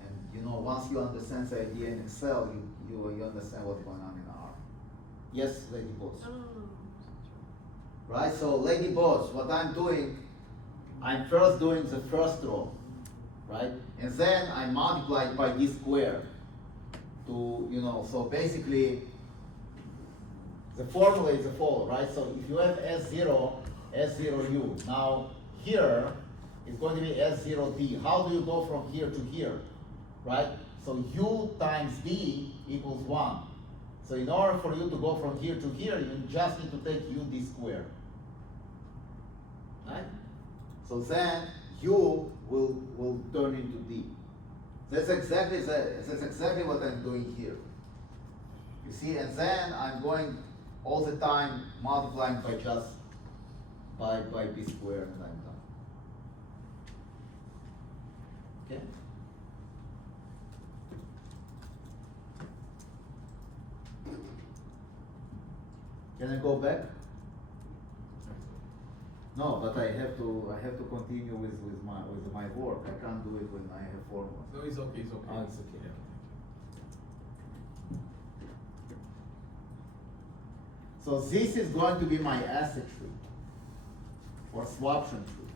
And you know, once you understand the idea in Excel, you understand what's going on in R. Yes, Lady Boss? No. Right, so Lady Boss, what I'm doing, I'm first doing the first row, right? And then I multiply it by this square to, you know, so basically, the formula is the following, right? So if you have S0U, now here is going to be S0D. How do you go from here to here, right? So U times D equals 1. So in order for you to go from here to here, you just need to take UD squared, right? So then U will turn into D. That's exactly what I'm doing here. You see, and then I'm going all the time multiplying by just by B squared, and I'm done. Okay? Can I go back? No, but I have to continue with my work. I can't do it when I have formulas. No, it's okay, it's okay. Oh, it's okay. Yeah. So this is going to be my asset tree or swaption tree.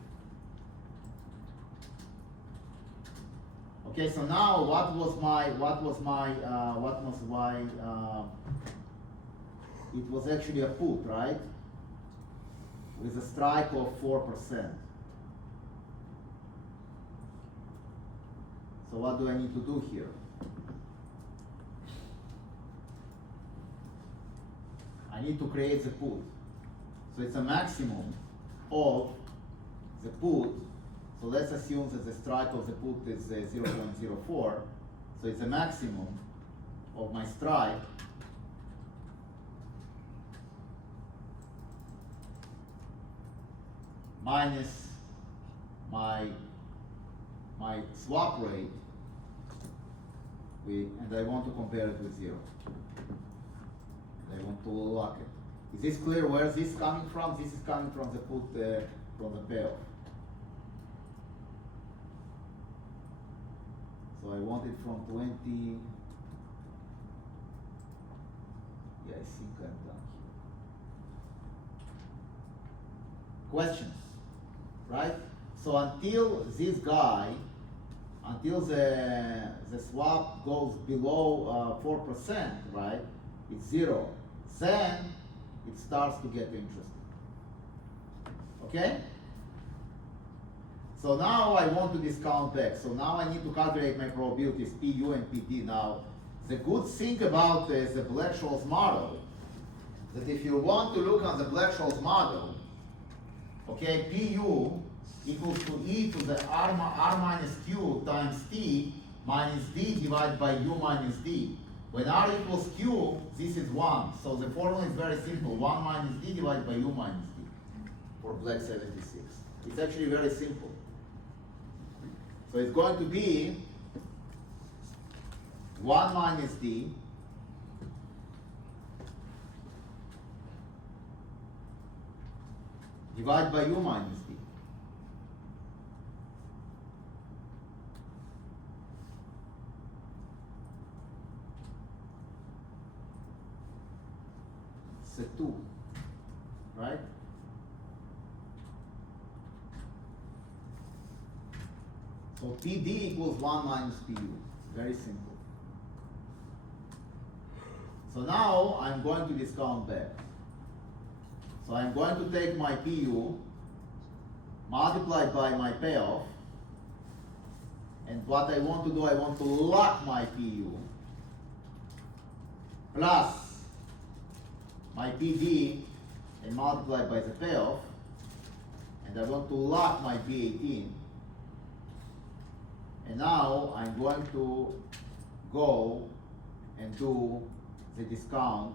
Okay, so now what was my it was actually a put, right? With a strike of 4%. So what do I need to do here? I need to create the put. So it's a maximum of the put. So let's assume that the strike of the put is 0.04. So it's a maximum of my strike minus my swap rate and I want to compare it with 0. I want to lock it. Is this clear where this is coming from? This is coming from the put, from the payoff. So I want it from 20. Yeah, I think I'm done here. Questions, right? So until this guy, until the swap goes below 4%, right? It's 0. Then it starts to get interesting. Okay? So now I want to discount back. So now I need to calculate my probabilities PU and PD. Now, the good thing about the Black-Scholes model, that if you want to look on the Black-Scholes model, okay, PU equals to e to the r minus q times t minus d divided by u minus d. When r equals q, this is 1. So the formula is very simple. 1 minus d divided by u minus d for Black 76. It's actually very simple. So it's going to be 1 minus d divided by u minus d. It's a 2, right? So PD equals 1 minus PU. Very simple. So now I'm going to discount back. So I'm going to take my PU multiplied by my payoff. And what I want to do, I want to lock my PU plus my PD and multiplied by the payoff. And I want to lock my B18. And now I'm going to go and do the discount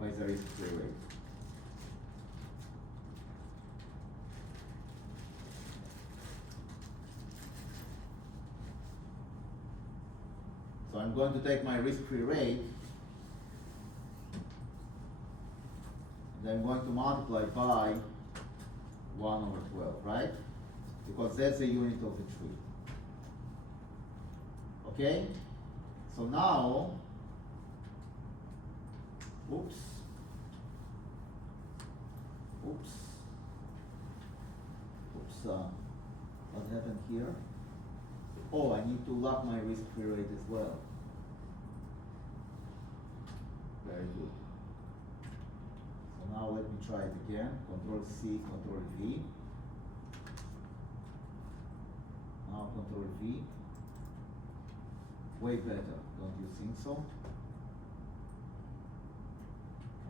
by the risk-free rate. I'm going to take my risk-free rate, and I'm going to multiply by 1/12, right? Because that's the unit of the tree. Okay? So now, oops, what happened here? Oh, I need to lock my risk-free rate as well. Very good. So now let me try it again. Control C, Control V. Now Control V. Way better, don't you think so?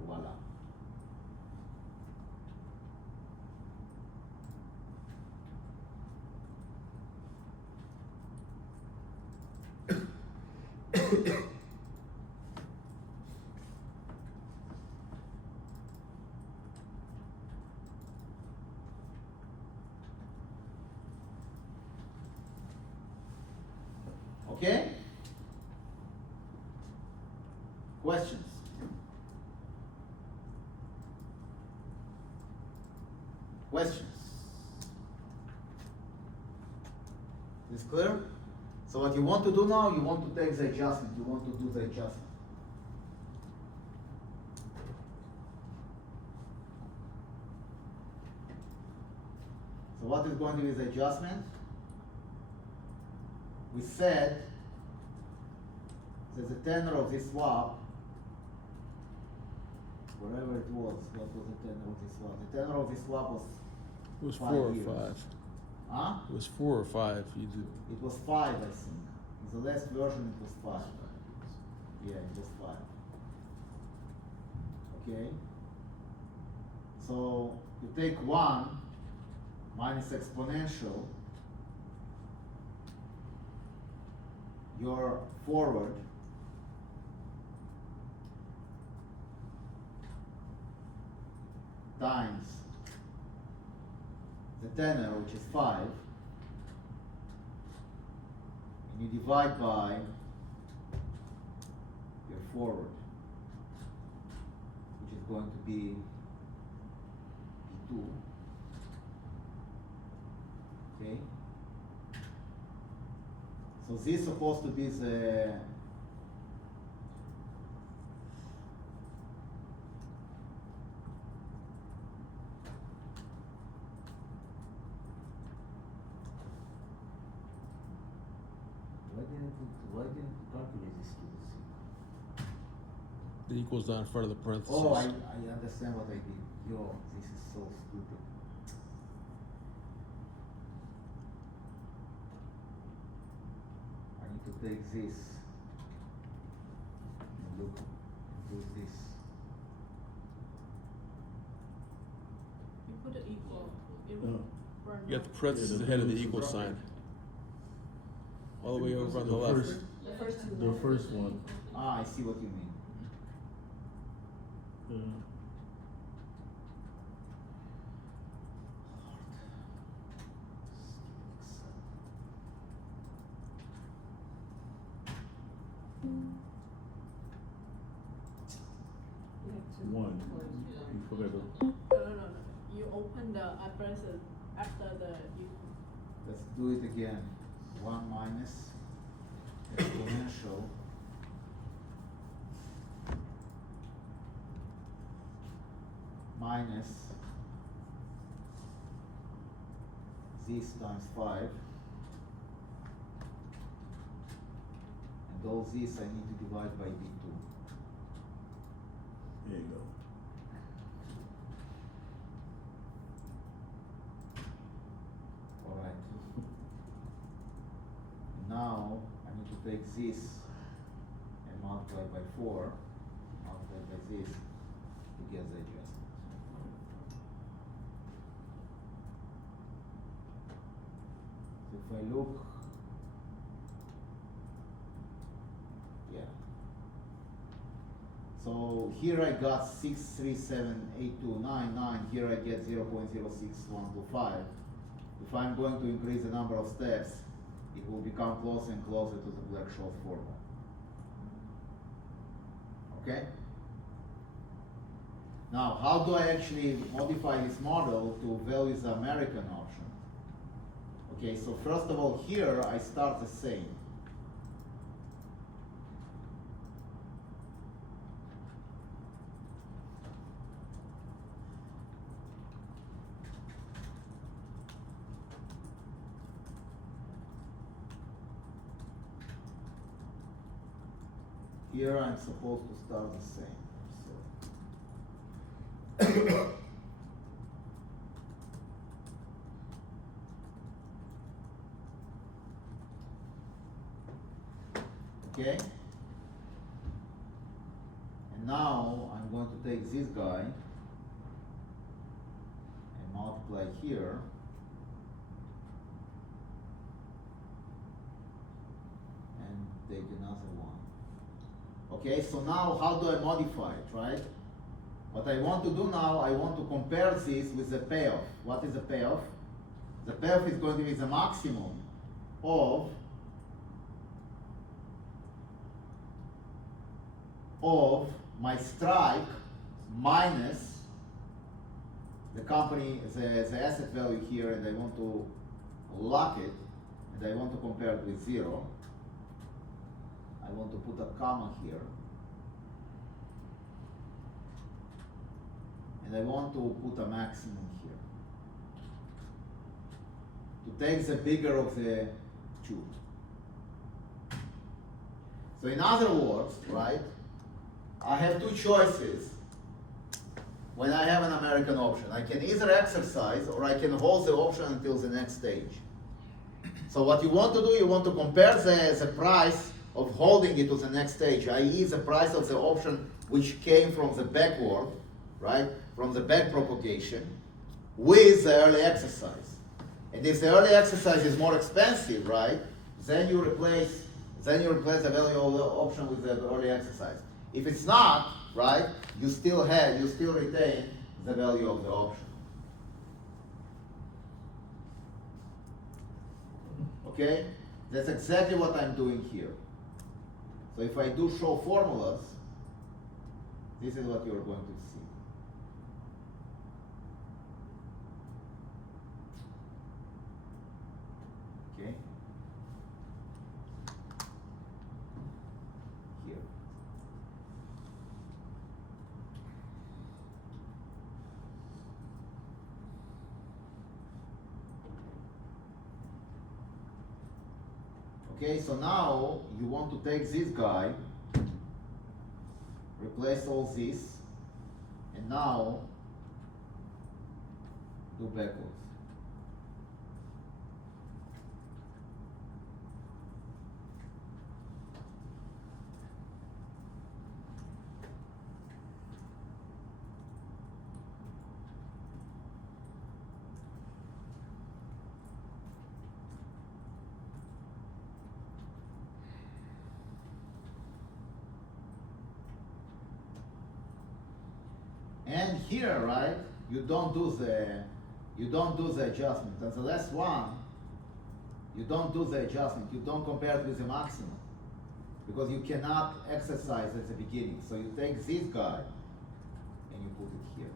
Voila. Okay? Questions? Questions? Is clear? So what you want to do now, you want to take the adjustment, you want to do the adjustment. So what is going to be the adjustment? We said that the tenor of this swap, whatever it was, what was the tenor of this swap? The tenor of this swap was It was 5 4 or years. 5. Huh? It was 4 or 5. You do. It was 5, I think. In the last version it was 5. Yeah, it was 5. Okay? So you take 1 minus exponential, your forward, times the tenor, which is 5, and you divide by your forward, which is going to be P2. Okay? So this is supposed to be the why didn't you calculate this to the The equals down in front of the parentheses. Oh, I understand what I did. Yo, this is so stupid. I need to take this and look, do this. You put it equal. It No. will run You got the out. parentheses Yeah, ahead of the the equal drop sign. it. All the way over on the The left. first- The first two. The first one. Ah, I see what you mean. Yeah. You have to One. close your- You forgot to. No. You open the addresses after the equal. Let's do it again. 1 minus exponential minus this times 5, and all this I need to divide by B2. There you go. Alright. Now I need to take this and multiply by 4, multiply by this to get the adjustment. So if I look, yeah. So here I got 6378299, here I get 0.06125. If I'm going to increase the number of steps, it will become closer and closer to the Black-Scholes formula. Okay? Now, how do I actually modify this model to value the American option? Okay, so first of all, here I start the same. Here I'm supposed to start the same. So. Okay? And now I'm going to take this guy and multiply here. And take another one. Okay, so now how do I modify it, right? What I want to do now, I want to compare this with the payoff. What is the payoff? The payoff is going to be the maximum of my strike minus the company, the asset value here, and I want to lock it, and I want to compare it with 0. I want to put a comma here. And I want to put a maximum here. To take the bigger of the two. So in other words, right, I have two choices when I have an American option. I can either exercise or I can hold the option until the next stage. So what you want to do, you want to compare the price of holding it to the next stage, i.e. the price of the option which came from the backward, right, from the back propagation, with the early exercise. And if the early exercise is more expensive, right, then you replace the value of the option with the early exercise. If it's not, right, you still retain the value of the option. Okay? That's exactly what I'm doing here. So if I do show formulas, this is what you're going to see. Okay? Here. Okay, so now you want to take this guy, replace all this, and now do backwards. And here, right, you don't do the adjustment. And the last one, you don't do the adjustment. You don't compare it with the maximum, because you cannot exercise at the beginning. So you take this guy and you put it here.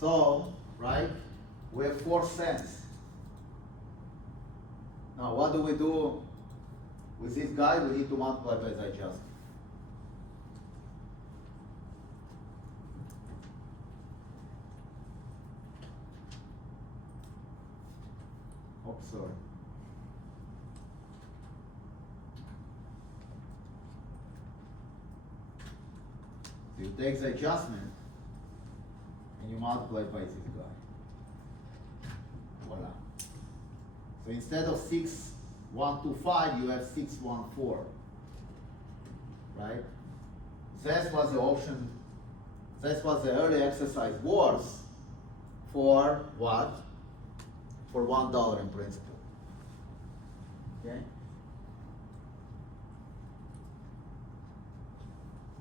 So, right, we have 4 cents. Now what do we do with this guy? We need to multiply by the adjustment. Oops, sorry. So you take the adjustment and you multiply by this guy. Voila. So instead of 6125, you have 614. Right? That's what the option, that's what the early exercise was for what? For $1 in principle. Okay?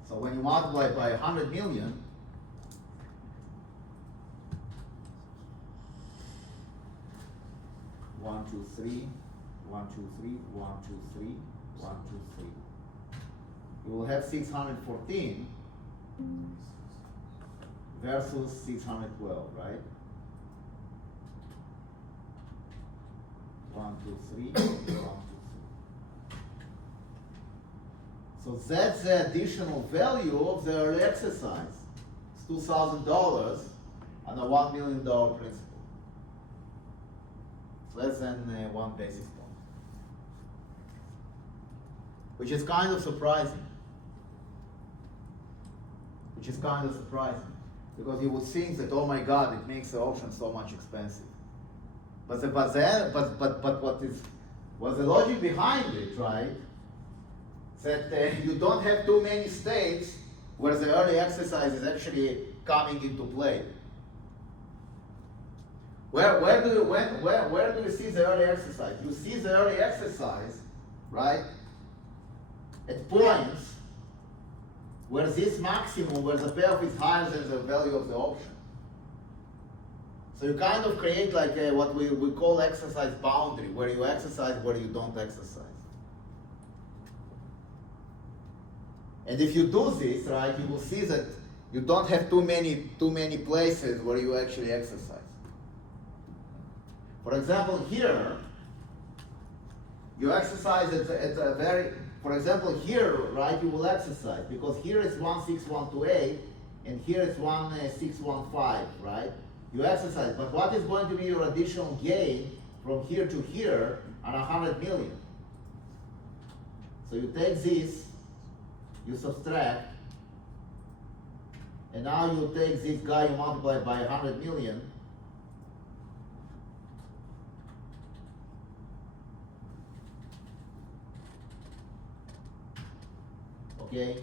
So when you multiply by 100 million, one, two, three, 1, 2, 3, 1, 2, 3, 1, 2, 3. You will have 614 versus 612, right? 1, 2, 3, 1, 2, 3. So that's the additional value of the early exercise. It's $2,000 and a $1 million principal. It's less than 1 basis point. Which is kind of surprising. Because you would think that, oh my God, it makes the option so much expensive. But what's the logic behind it, right? That you don't have too many states where the early exercise is actually coming into play. Where do you see the early exercise? You see the early exercise, right, at points where this maximum, where the payoff is higher than the value of the option. So you kind of create like what we call exercise boundary, where you exercise, where you don't exercise. And if you do this, right, you will see that you don't have too many places where you actually exercise. For example, here, you exercise at a very, for example, here, right, you will exercise, because here is 16128, and here is 1615, right? You exercise, but what is going to be your additional gain from here to here on 100 million? So you take this, you subtract, and now you take this guy, you multiply by 100 million, okay?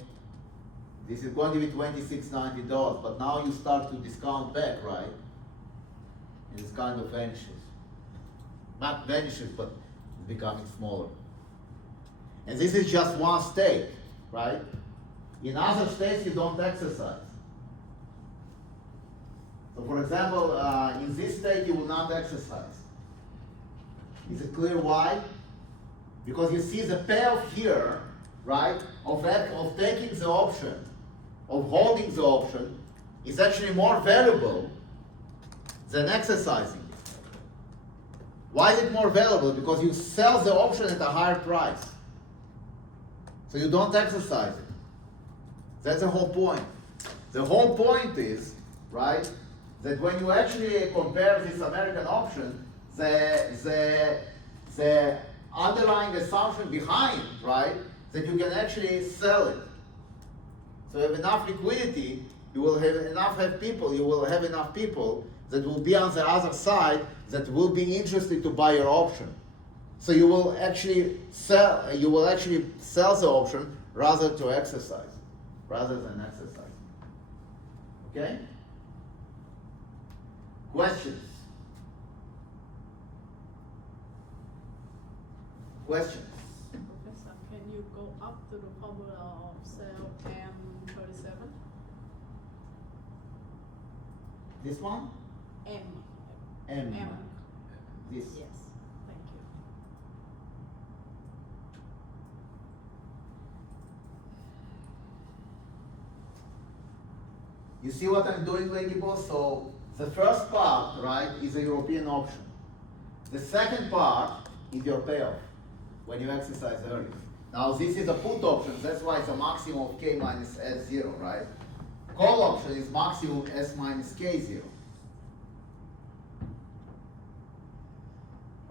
This is going to be $26.90, but now you start to discount back, right? And this kind of vanishes. Not vanishes, but it's becoming smaller. And this is just one state, right? In other states, you don't exercise. So for example, in this state, you will not exercise. Is it clear why? Because you see the payoff here, right, of taking the option, of holding the option, is actually more valuable than exercising it. Why is it more valuable? Because you sell the option at a higher price. So you don't exercise it. That's the whole point. The whole point is, right, that when you actually compare this American option, the underlying assumption behind, right, that you can actually sell it. So you have enough liquidity, you will have enough people that will be on the other side that will be interested to buy your option. So you will actually sell the option rather than exercise. Okay? Questions? Professor, can you go up to the formula of cell M37? This one? M. M. This. Yes, thank you. You see what I'm doing, Lady Boss? So the first part, right, is a European option. The second part is your payoff when you exercise early. Now this is a put option, that's why it's a maximum of K minus S0, right? Call option is maximum S minus K0.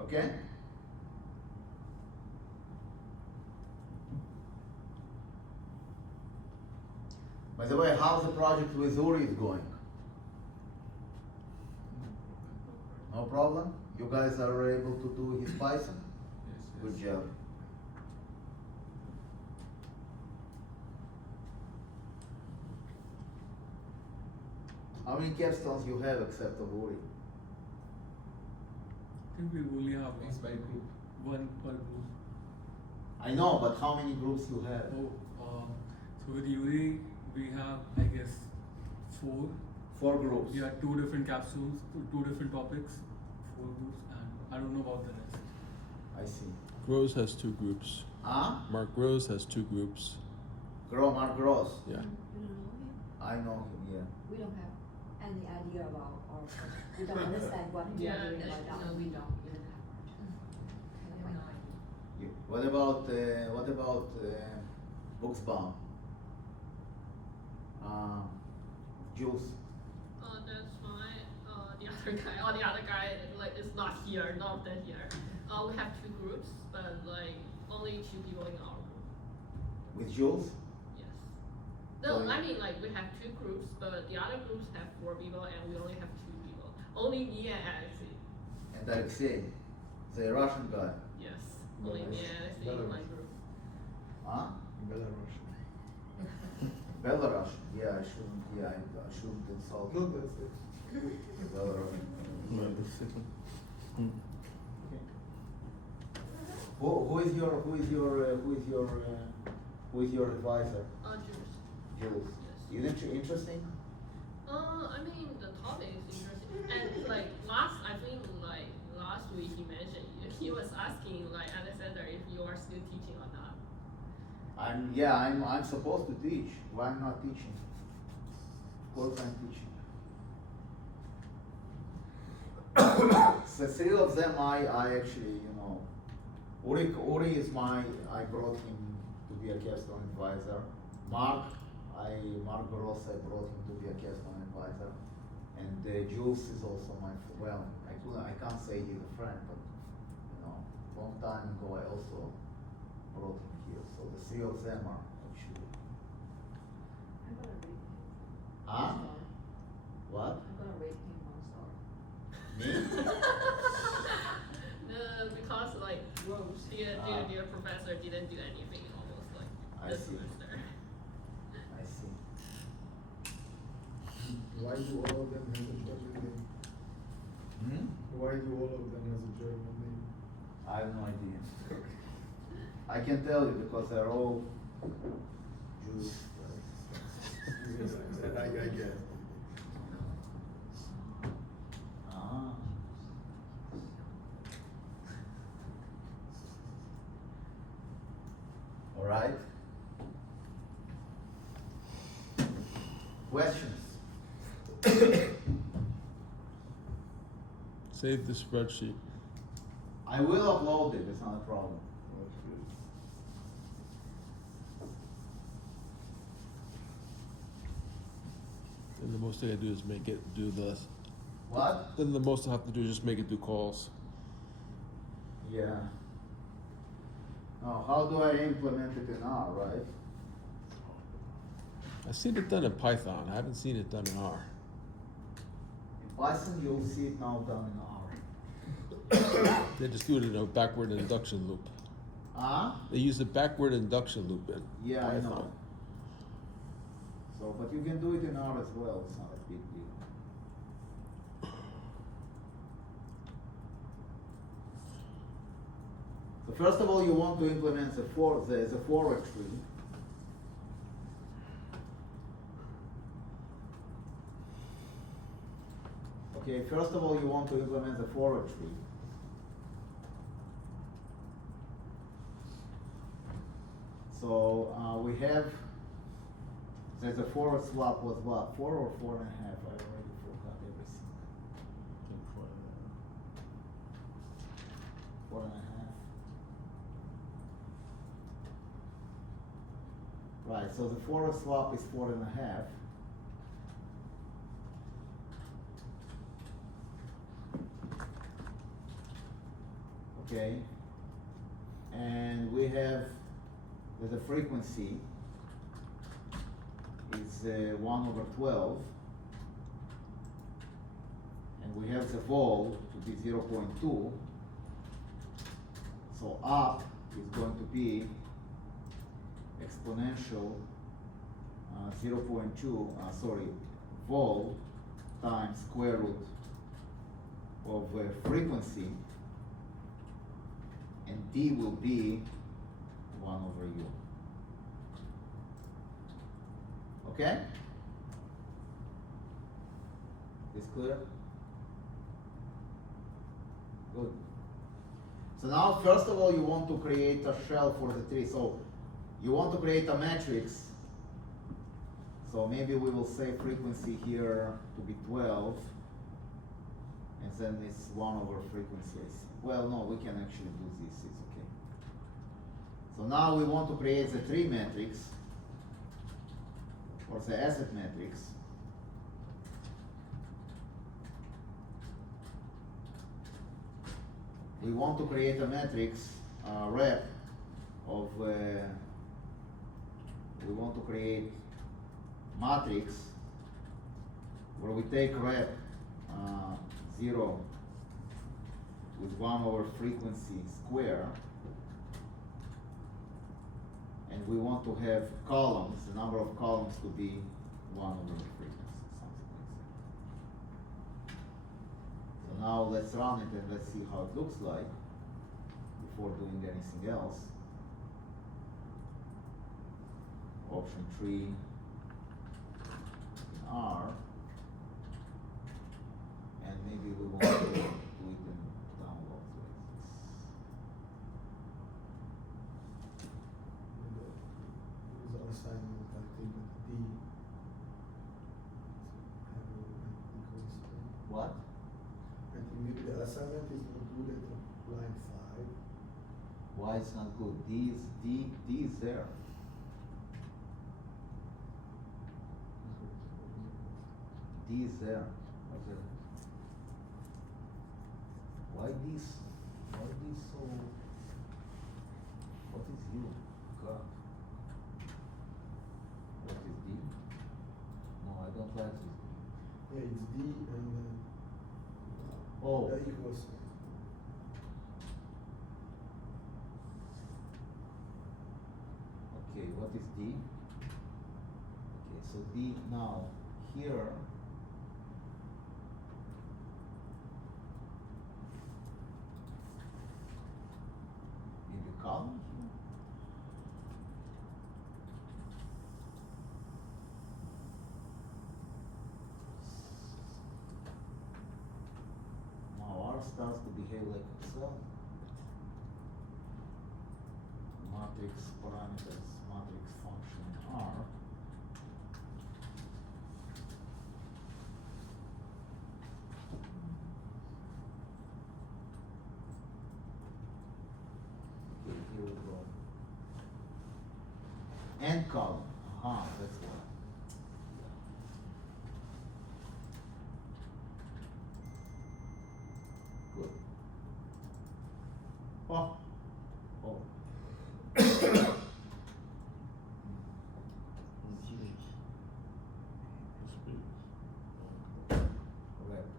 Okay? By the way, how's the project with Uri is going? No problem? You guys are able to do his Python? Yes, Good yes. job. How many capstones you have except of Uri? I think we only have It's by group. one per group. I know, but how many groups you have? So with Yuri, we have, I guess, 4. 4 groups. We have 2 different capsules, 2 different topics, 4 groups, and I don't know about the rest. I see. Rose has 2 groups. Huh? Mark Rose has 2 groups. Mark Gross. Yeah. You don't know him? I know him, yeah. We don't have any idea about our, we don't understand what we Yeah, are doing that- right now. no, we don't. We don't have much. What about Buxbaum? Jules. That's fine. The other guy, the other guy, like, is not here, not that here. We have 2 groups, but like only 2 people in our group. With Jules? Yes. No, So I mean like we have 2 groups, but the other groups have 4 people, and we only have 2 people. Only me and Alexei. And Alexei, the Russian guy. Yes. Only me and Alexei in my group. Huh? Belarus. Belarus. Yeah, I shouldn't insult No, that's it. Belarus. Hmm. Who is your advisor? Jules. Jules. Yes. Is it interesting? I mean the topic is interesting, and like I think like last week he mentioned he was asking like Alexander if you are still teaching or not. I'm supposed to teach. Why I'm not teaching? Of course I'm teaching. The 3 of them I actually, Uri is I brought him to be a capstone advisor. Mark Gross, I brought him to be a capstone advisor. And Jules is also I can't say he's a friend, but long time ago I also brought him here. So the 3 of them are actually. I'm gonna rate him. Huh? One star. What? I'm gonna rate him 1 star. Me? Because like Rose. the professor didn't do anything almost like I this see. semester. I see. Why do all of them have a German name? Hmm? Why do all of them have a German name? I have no idea. I can tell you because they're all Jews. I guess. Ah. All right. Questions? Save the spreadsheet. I will upload it. It's not a problem. And the most thing I do is make it do the. What? Then the most I have to do is just make it do calls. Yeah. Now, how do I implement it in R, right? I've seen it done in Python. I haven't seen it done in R. In Python, you'll see it now done in R. They just do it in a backward induction loop. Ah? They use a backward induction loop in Yeah, I Python. know. So, but you can do it in R as well. It's not a big deal. So first of all, you want to implement the forward tree. Okay, first of all, you want to implement the forward tree. So we have, there's a forward swap was what, 4 or 4.5? I already forgot everything. 4.5. Right, so the forward swap is 4.5. Okay, and we have the frequency is 1/12, and we have the vol to be 0.2. So up is going to be exponential 0.2, vol times square root of frequency, and d will be 1/u. Okay? Is clear? Good. So now, first of all, you want to create a shell for the tree. So you want to create a matrix. So maybe we will say frequency here to be 12, and then it's 1 over frequency. Well, no, we can actually do this, it's okay. So now we want to create the tree matrix, or the asset matrix. We want to create a matrix rep of, we want to create matrix where we take rep 0 with 1 over frequency square, and we want to have columns, the number of columns to be 1 over the frequency, something like that. So now let's run it and let's see how it looks like before doing anything else. Option 3 in R, and maybe we want to do it in downloads like this. Is our assignment, I think, D. What? I think the assignment is not good at line 5. Why it's not good? D is there. D is there. Okay. Why this so, what is U? God. What is D? No, I don't like this D. Yeah, it's D and Oh. equals. Okay, what is D? Okay, so D now here. Maybe column here. Now R starts to behave like Excel. Matrix parameters, matrix function R. Okay, here we go. And column. Aha, that's why. Good. Oh. Oh. Correct.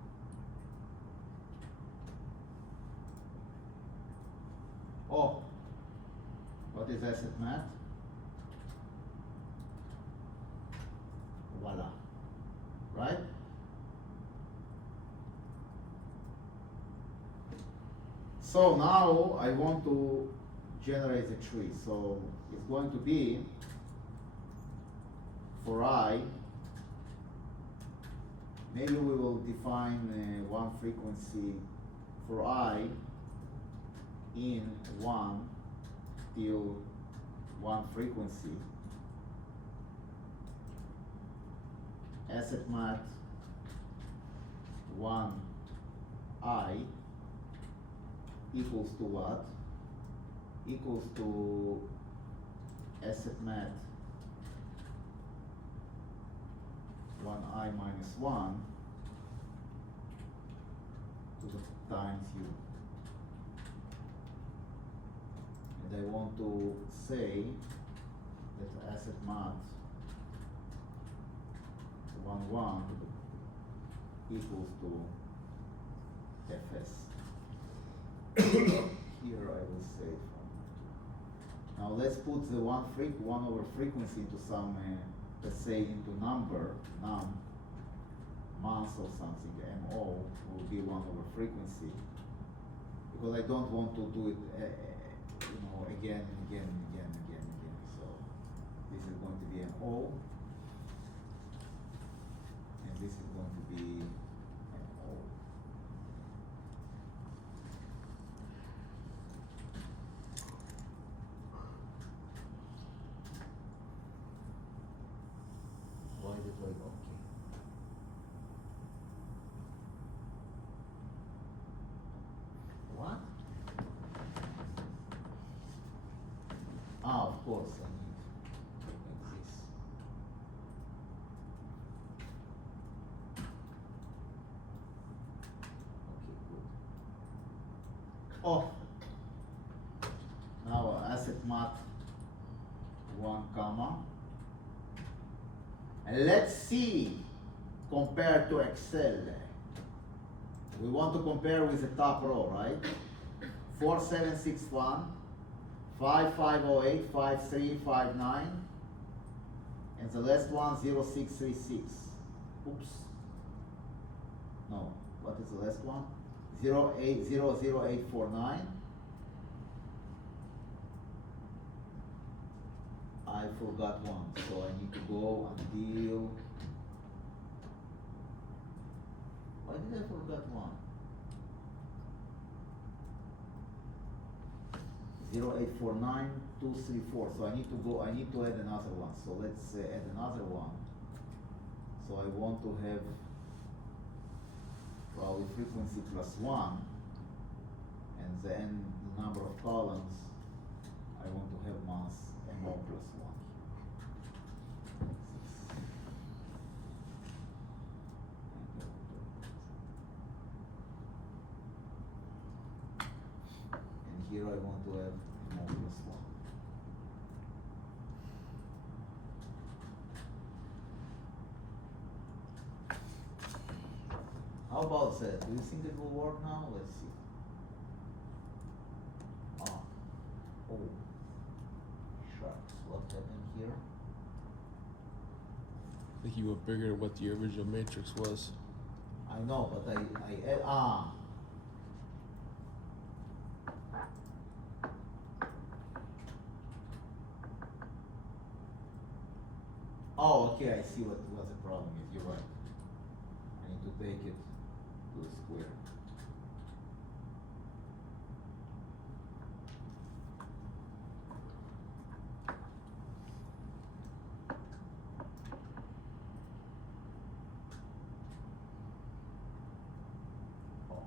Oh, what is asset math? Voila, right? So now I want to generate a tree. So it's going to be for I, maybe we will define one frequency for I in 1 till 1 frequency. Asset math 1I equals to what? Equals to asset math 1I minus 1 to the times U. And I want to say that asset math 1 equals to Fs. Here I will say from. Now let's put the 1 over frequency into some, let's say into number, months or something, MO will be 1 over frequency. Because I don't want to do it, again and again and again and again and again. So this is going to be an O. And this is going to be an O. way, okay. What? Ah, of course, I need like this. Okay, good. Oh, now asset mat 1 comma. And let's see compared to Excel. We want to compare with the top row, right? 4761, 5508, 5359, and the last one 0636. Oops. No, what is the last one? 0800849. I forgot one, so I need to go and deal. Why did I forget one? 0849234. So I need to go. I need to add another one. So let's add another one. So I want to have probably frequency plus 1, and then the number of columns. I want to have mass MO plus 1. And here I want to have MO plus 1. How about that? Do you think it will work now? Let's see. Ah. Oh. Shucks. What happened here? I think you have figured what the original matrix was. I know, but I add, ah. Oh, okay, I see what the problem is. You're right. I need to take it to the square. Oh.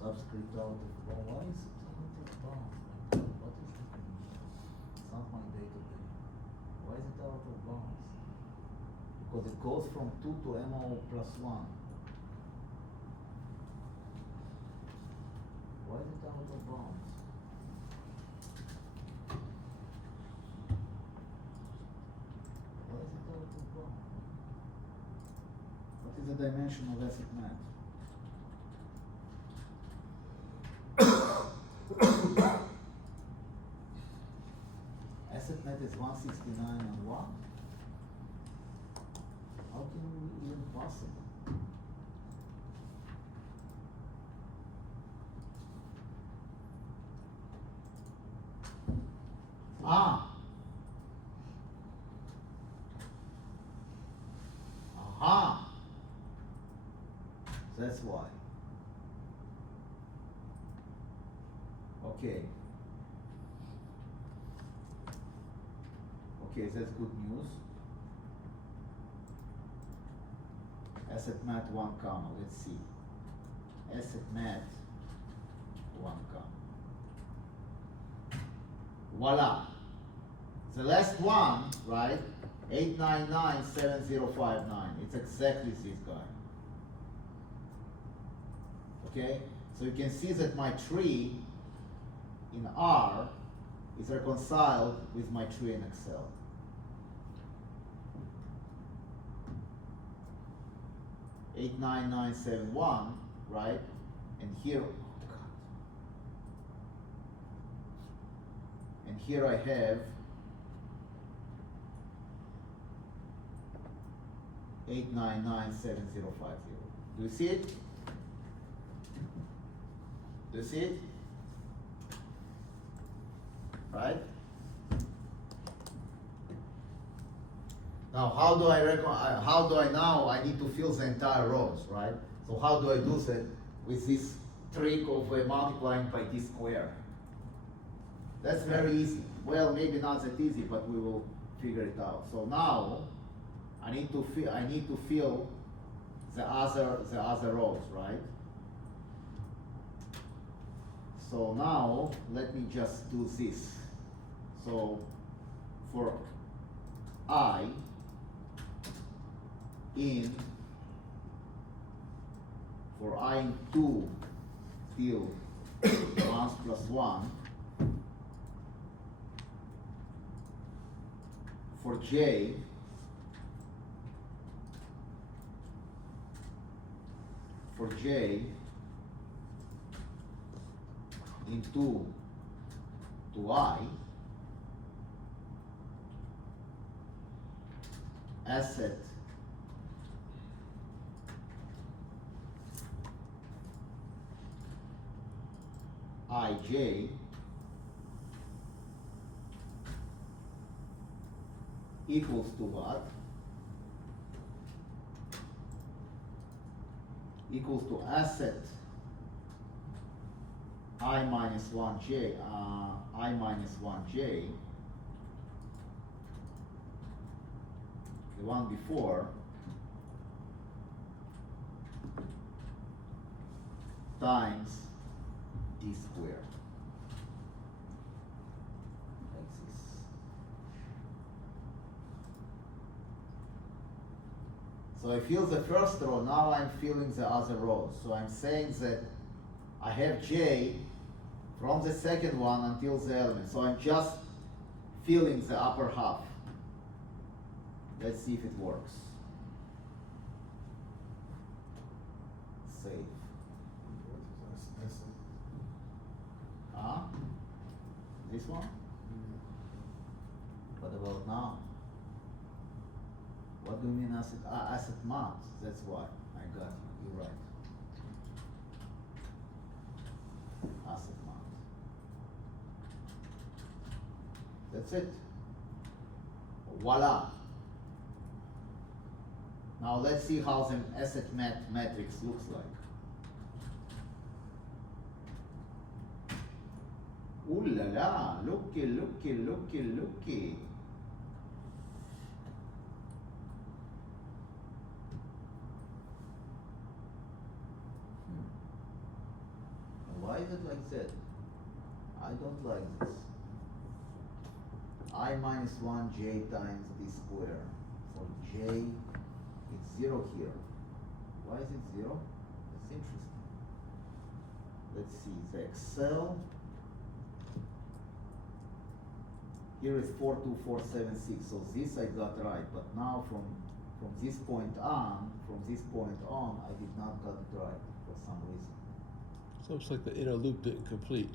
Subscript out of bound. Why is it out of bound? What is happening here? It's not my database. Why is it out of bounds? Because it goes from 2 to MO plus 1. Why is it out of bounds? Why is it out of bounds? What is the dimension of asset mat? Asset net is 169 and what? How can we even possible? Ah! Aha! That's why. Okay. Okay, that's good news. Asset mat 1 comma, let's see. Asset mat 1 comma. Voila. The last one, right? 8997059. It's exactly this guy. Okay? So you can see that my tree in R is reconciled with my tree in Excel. Eight nine nine seven one, right? And here, oh God. And here I have 8997050. Do you see it? Do you see it? Right? Now, how do I now? I need to fill the entire rows, right? So how do I do that? with this trick of multiplying by d squared. That's very easy. Well, maybe not that easy, but we will figure it out. So now I need to fill the other rows, right? So now let me just do this. So for I in 2 till 1 plus 1, for j in 2 to I, asset ij equals to what? Equals to asset I minus 1j, the one before, times d squared. Like this. So I fill the first row, now I'm filling the other rows. So I'm saying that I have j from the second one until the element. So I'm just filling the upper half. Let's see if it works. Save. Huh? This one? What about now? What do you mean asset? Asset math. That's why. I got you. You're right. Asset math. That's it. Voila. Now let's see how the asset matrix looks like. Ooh la la, looky, looky, looky, looky. Why is it like that? I don't like this. I minus 1j times d squared. For j, it's 0 here. Why is it 0? That's interesting. Let's see, the Excel. Here is 42476, so this I got right, but now from this point on, I did not got it right for some reason. So it's like the inner loop didn't complete.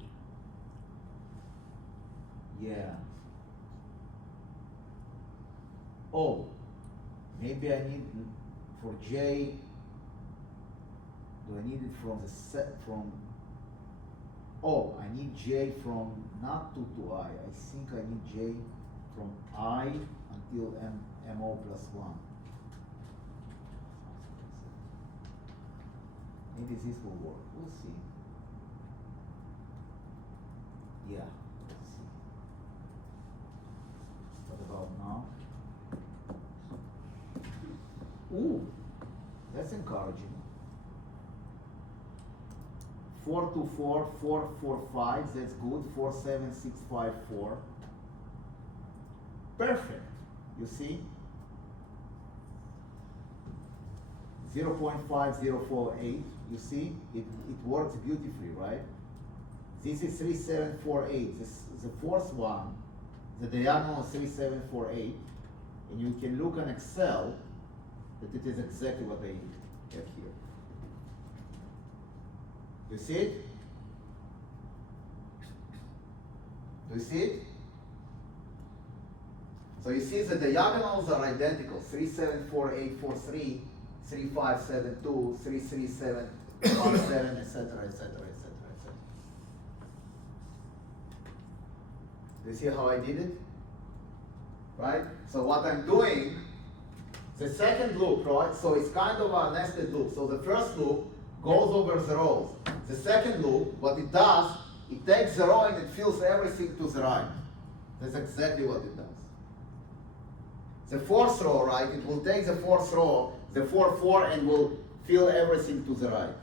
Yeah. Oh, maybe I need for j. Do I need it from the set from? Oh, I need j from not 2 to I. I think I need j from I until mo plus 1. Maybe this will work. We'll see. Yeah, let's see. What about now? Ooh, that's encouraging. 424, 445, that's good. 47654. Perfect. You see? 0.5048. You see? It works beautifully, right? This is 3748. The fourth one, the diagonal is 3748. And you can look on Excel that it is exactly what I have here. You see it? Do you see it? So you see the diagonals are identical. 374843, 3572, 33717, etc., etc., etc., etc. Do you see how I did it? Right? So what I'm doing, the second loop, right? So it's kind of a nested loop. So the first loop goes over the rows. The second loop, what it does, it takes the row and it fills everything to the right. That's exactly what it does. The fourth row, right, it will take the fourth row, the 4, 4, and will fill everything to the right.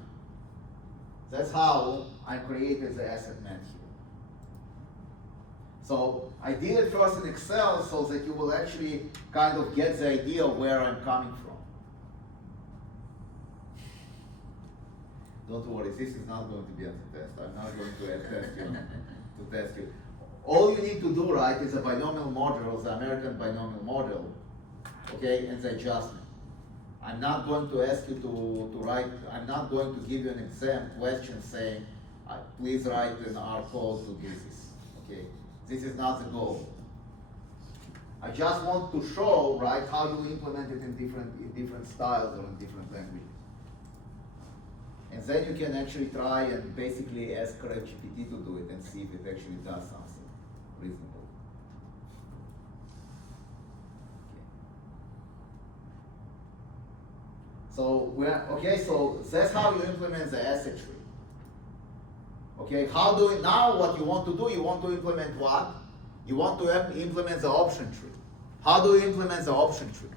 That's how I created the asset map here. So I did it first in Excel so that you will actually kind of get the idea of where I'm coming from. Don't worry, this is not going to be a test. I'm not going to test you. All you need to do, right, is a binomial model, the American binomial model, okay, and the adjustment. I'm not going to ask you to write, I'm not going to give you an exam question saying, please write in R code to do this, okay? This is not the goal. I just want to show, right, how you implement it in different styles or in different languages. And then you can actually try and basically ask ChatGPT to do it and see if it actually does something reasonable. Okay. So that's how you implement the asset tree. Okay, now what you want to do, you want to implement what? You want to implement the option tree. How do you implement the option tree?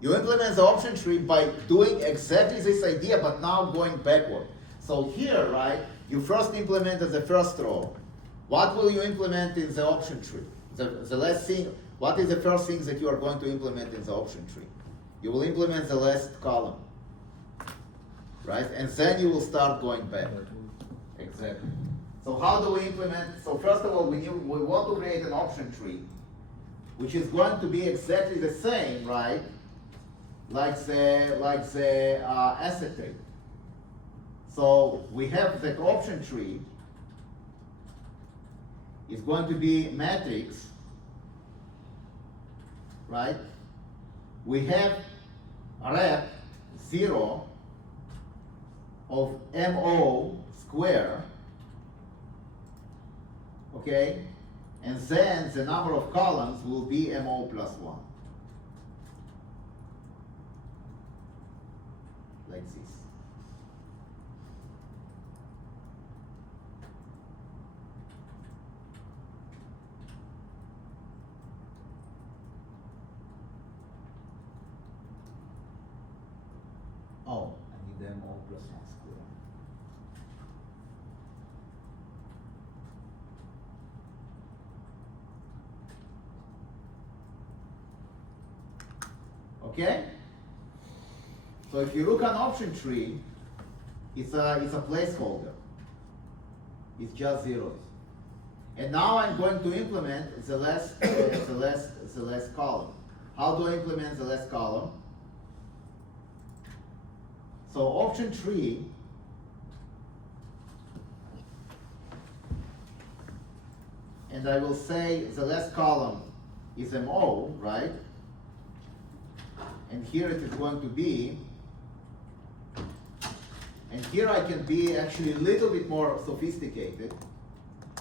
You implement the option tree by doing exactly this idea, but now going backward. So here, right, you first implemented the first row. What will you implement in the option tree? The last thing, what is the first thing that you are going to implement in the option tree? You will implement the last column, right? And then you will start going back. Exactly. So how do we implement? So first of all, we want to create an option tree, which is going to be exactly the same, right? Like the asset tree. So we have the option tree is going to be matrix, right? We have rep 0 of MO square, okay? And then the number of columns will be MO plus 1. Like this. Oh, I need MO plus 1 square. Okay? So if you look at option tree, it's a placeholder. It's just zeros. And now I'm going to implement the last column. How do I implement the last column? So option tree and I will say the last column is MO, right? And here it is going to be, and here I can be actually a little bit more sophisticated.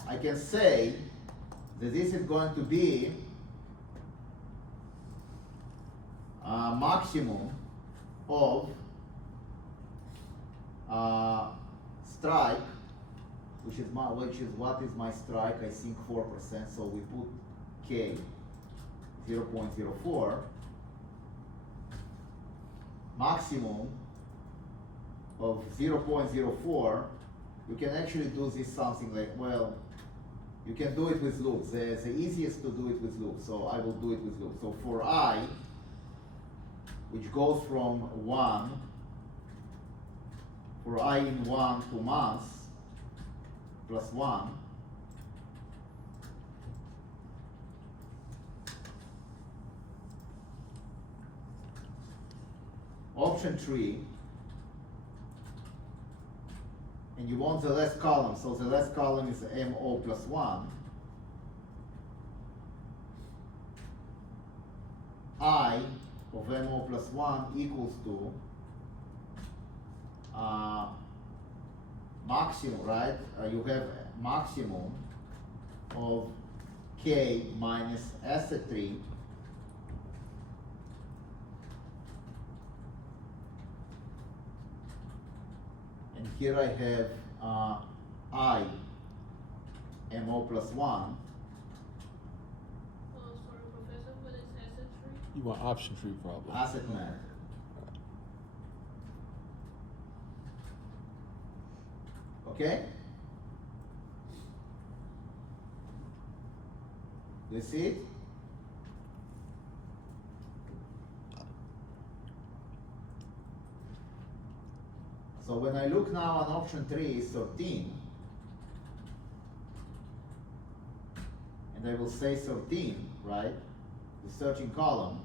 I can say that this is going to be a maximum of strike, which is what is my strike? I think 4%. So we put K 0.04. Maximum of 0.04. You can actually do this something like, well, you can do it with loops. The easiest to do it with loops, so I will do it with loops. So for I, which goes from 1, for I in 1 to months, plus 1, option tree, and you want the last column, so the last column is MO plus 1. I of MO plus 1 equals to maximum, right? You have maximum of K minus asset tree here I have I MO plus 1. Oh, sorry, Professor, what is asset tree? You want option tree problem. Asset math. Okay? Do you see it? So when I look now on option 3 is 13, and I will say 13, right? The searching column,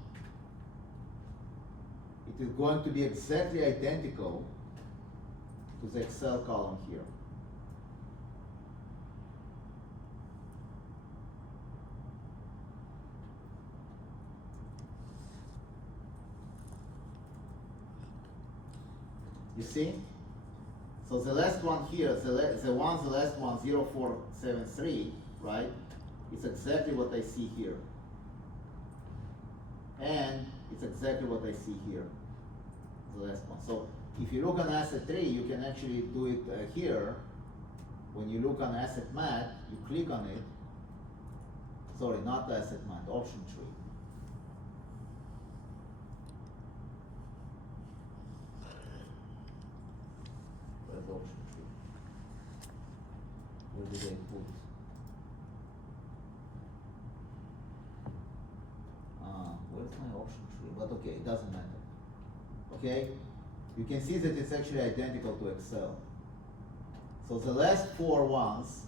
it is going to be exactly identical to the Excel column here. You see? So the last one here, the last one, 0473, right? It's exactly what I see here. And it's exactly what I see here, the last one. So if you look on asset tree, you can actually do it here. When you look on asset math, you click on it. Sorry, not asset math, option tree. Where's option tree? Where did I put? Where's my option tree? But okay, it doesn't matter. Okay? You can see that it's actually identical to Excel. So the last 4 ones,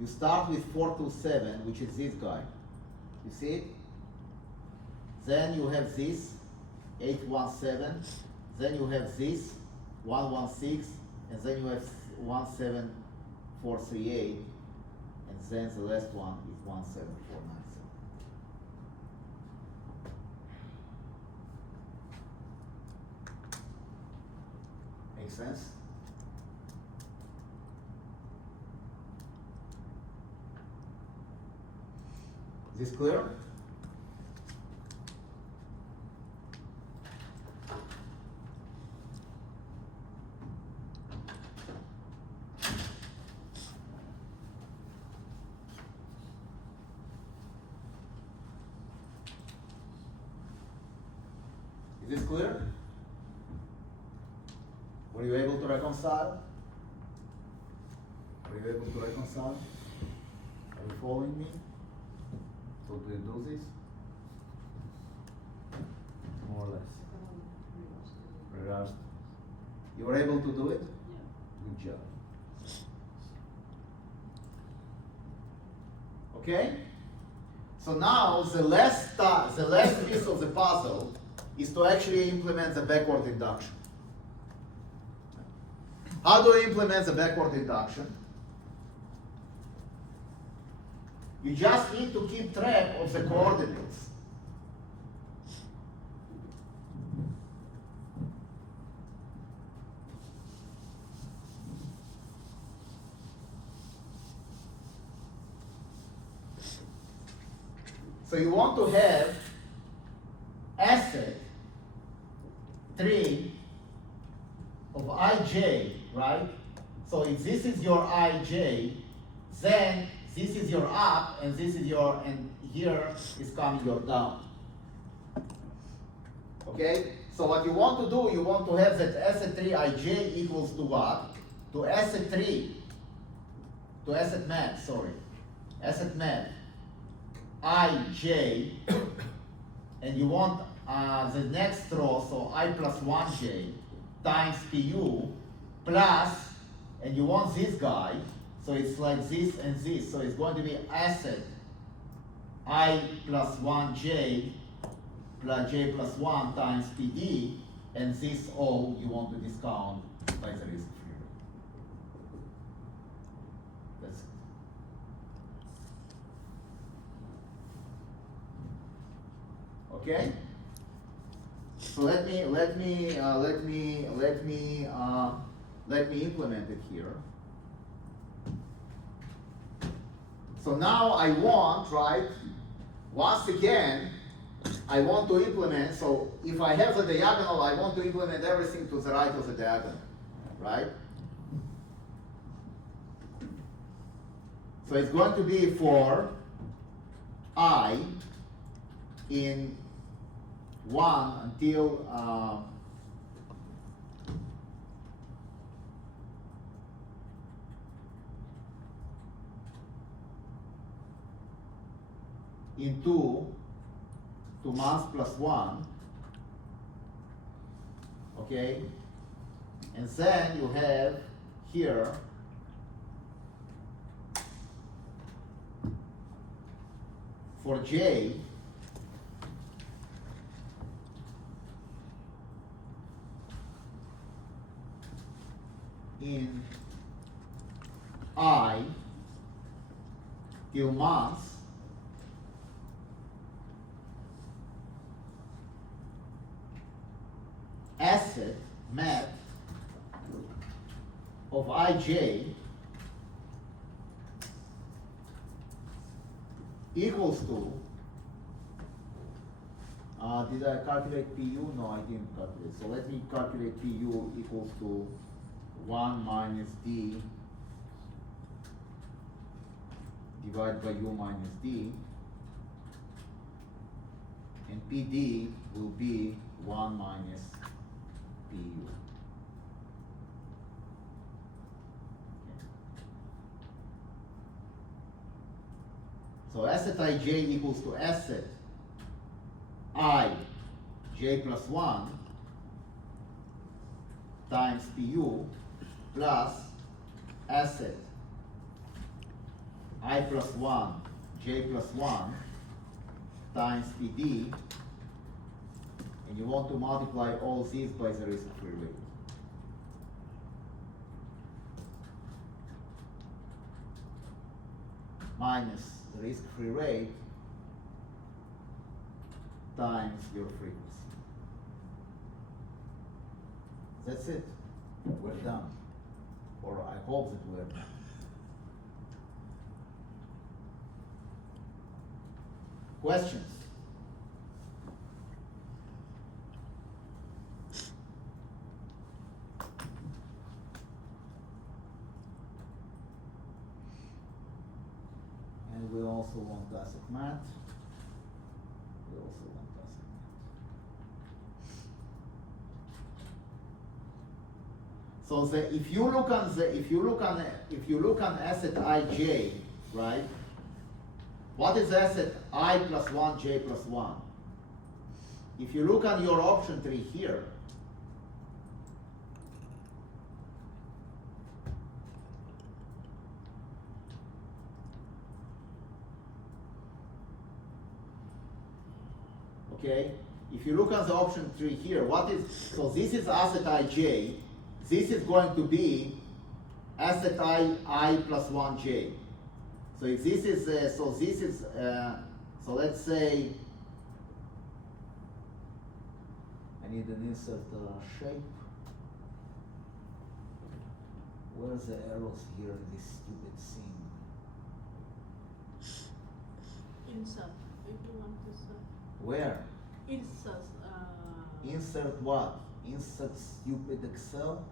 you start with 427, which is this guy. You see it? Then you have this, 817. Then you have this, 116. And then you have 17438. And then the last one is 17497. Make sense? Is this clear? Is this clear? Were you able to reconcile? Were you able to reconcile? Are you following me? So do you do this? More or less. Regards. You were able to do it? Yeah. Good job. Okay? So now the last piece of the puzzle is to actually implement the backward induction. How do I implement the backward induction? You just need to keep track of the coordinates. So you want to have asset 3 of ij, right? So if this is your ij, then this is your up, and this is your, and here is coming your down. Okay? So what you want to do, you want to have that asset 3 ij equals to what? To asset 3, to asset math, sorry. Asset math, ij, and you want the next row, so I plus 1j times pu plus, and you want this guy, so it's like this and this, so it's going to be asset I plus 1j plus j plus 1 times pd, and this all you want to discount by the risk free. That's it. Okay? So let me implement it here. So now I want, right, once again, I want to implement, so if I have the diagonal, I want to implement everything to the right of the diagonal, right? So it's going to be for I in 1 until in 2 months plus 1, okay? And then you have here for j in I till months asset map of ij equals to, did I calculate PU? No, I didn't calculate. So let me calculate PU equals to 1 minus D divided by U minus D. And PD will be 1 minus PU. So asset ij equals to asset I j plus 1 times pu plus asset I plus 1 j plus 1 times pd, and you want to multiply all these by the risk-free rate. Minus the risk-free rate times your frequency. That's it. We're done. Or I hope that we're done. Questions? And we also want asset math. We also want asset math. So if you look on asset ij, right? What is asset I plus 1 j plus 1? If you look on your option tree here, okay? If you look at the option tree here, what is, so this is asset ij, this is going to be asset I plus 1j. So if this is, so let's say, I need an insert shape. Where's the arrows here in this stupid thing? Insert, if you want to insert. Where? Insert, Insert what? Insert stupid Excel?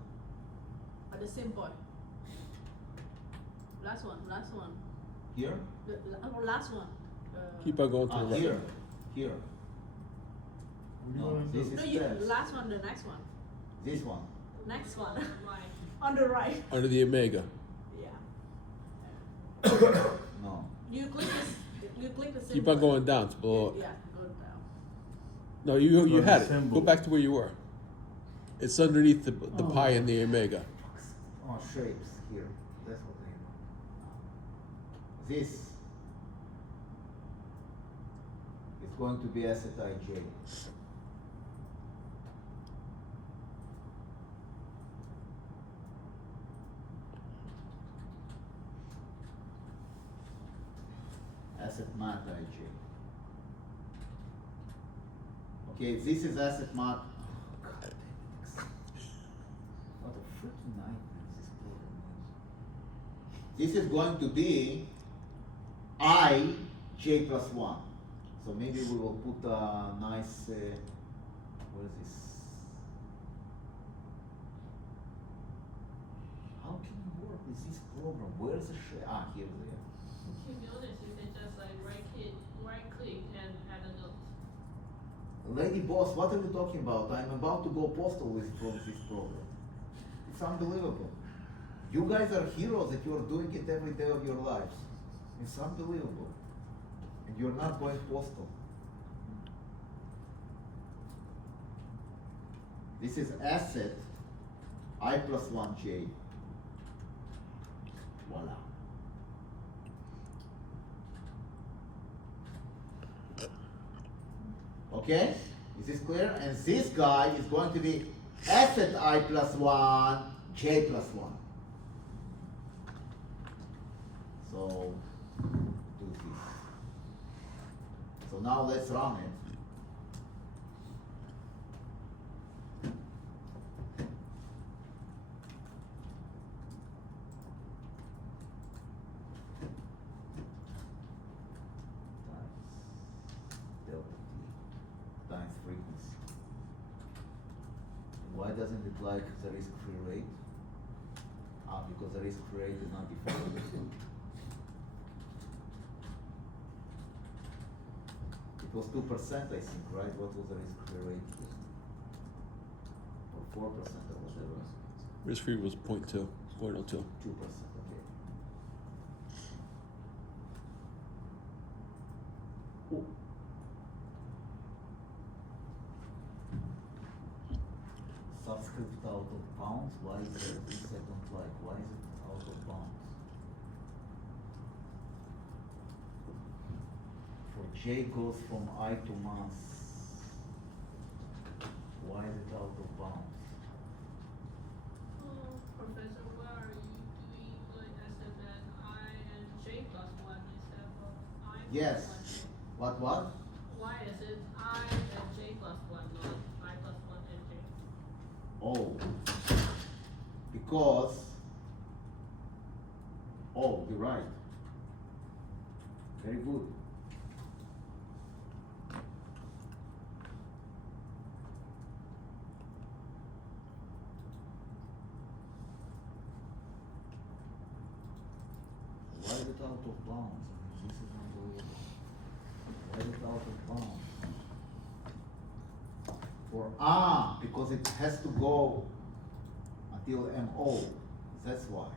at the same point. Last one. Here? The last one. Keep on going to the right. Here. No, this No, is you, test. last one, the next one. This one. Next one. Right. On the right. Under the omega. Yeah. No. You click the symbol. Keep on going down. It's below. Yeah, go down. No, you the had it. symbol. Go back to where you were. It's underneath the pi and the omega. Oh, shapes here. That's what I know. This is going to be asset ij. Asset mat ij. Okay, this is asset mat. Oh, God damn it. What a freaking nightmare this program is. This is going to be I j plus 1. So maybe we will put a nice, what is this? How can you work with this program? Where's the here they are. To be honest, you can just like right click and add a note. Lady boss, what are you talking about? I'm about to go postal with this program. It's unbelievable. You guys are heroes that you're doing it every day of your lives. It's unbelievable. And you're not going postal. This is asset I plus 1j. Voila. Okay? Is this clear? And this guy is going to be asset I plus 1, j plus 1. So, do this. So now let's run it. Delta t times frequency. Why doesn't it like the risk-free rate? Because the risk-free rate is not defined. It was 2%, I think, right? What was the risk-free rate? Or 4% or whatever. Risk free was 0.2, 0.02. 2%, okay. Oh. Subscript out of bounds, why is it, this I don't like, why is it out of bounds? For j goes from I to mass, why is it out of bounds? Professor, why are you doing like SMN I and J plus 1 instead of I plus Yes. 1J? What? Why is it I and J plus 1, not I plus 1 and J? Oh, because, oh, you're right. Very good. Why is it out of bounds? I mean, this is unbelievable. Why is it out of bounds? Because it has to go until MO. That's why.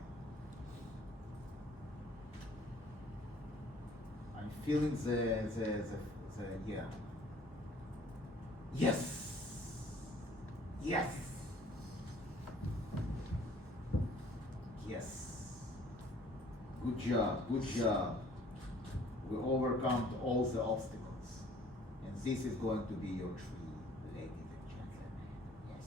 I'm feeling the yeah. Yes. Yes. Yes. Good job. Good job. We overcome all the obstacles, and this is going to be your tree, ladies and gentlemen. Yes.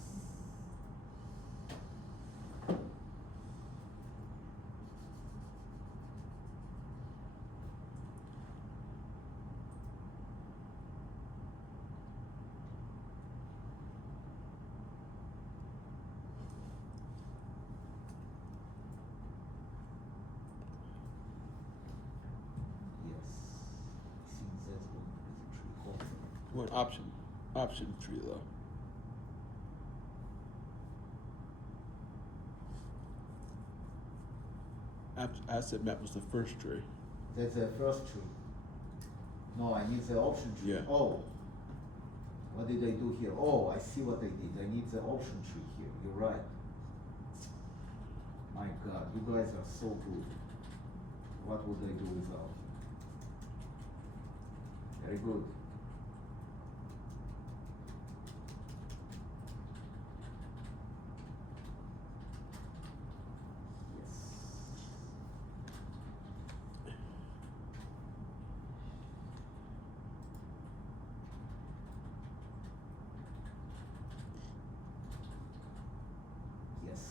Yes. I think that's going to be the tree, hopefully. What option tree though? Asset map was the first tree. That's the first tree. No, I need the option tree. Yeah. Oh. What did I do here? Oh, I see what I did. I need the option tree here. You're right. My God, you guys are so good. What would I do without you? Very good. Yes. Yes.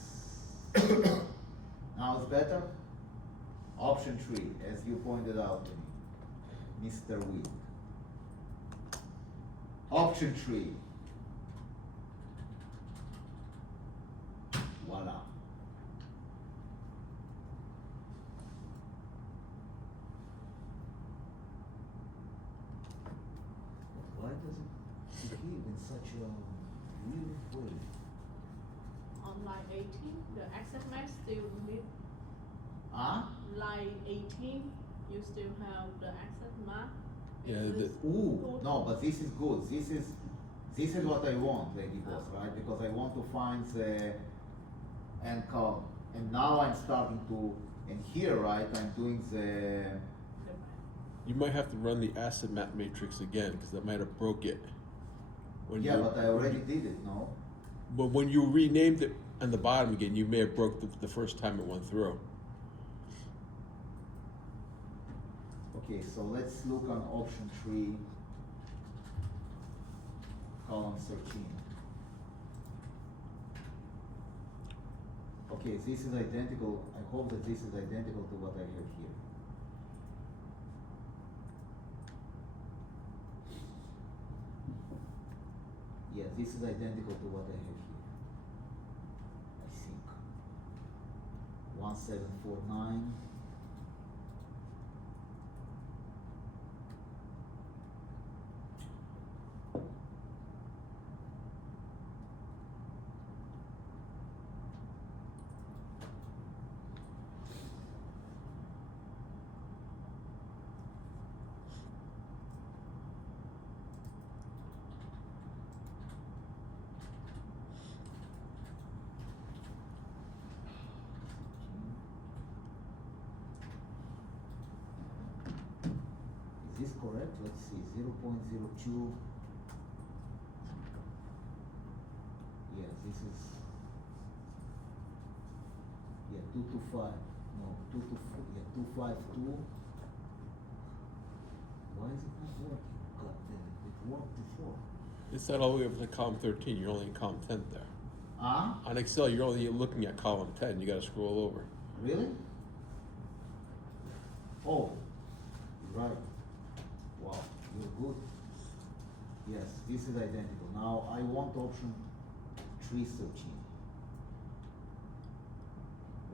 Now it's better? Option tree, as you pointed out to me, Mr. Weed. Option tree. Voila. Why does it behave in such a weird way? On line 18, the access map still need, Huh? line 18, you still have the access map. Yeah, It the- is Ooh, total. no, but this is good. This is what I want, Lady Boss, right? Because I want to find the end column. And now I'm starting to, and here, right, I'm doing the, The map. You might have to run the asset map matrix again, because that might have broke it. When yeah, you- but I already did it, no? But when you renamed it on the bottom again, you may have broke the first time it went through. Okay, so let's look on option 3, column 13. Okay, this is identical. I hope that this is identical to what I have here. Yeah, this is identical to what I have here. I think. 1749. Is this correct? Let's see, 0.02. Yeah, this is, yeah, 225, no, 252. Why is it not working? God damn it, it worked before. It's not all the way up to column 13, you're only in column 10 there. Huh? On Excel, you're only looking at column 10, you gotta scroll over. Really? Oh, you're right. Wow, you're good. Yes, this is identical. Now I want option 313.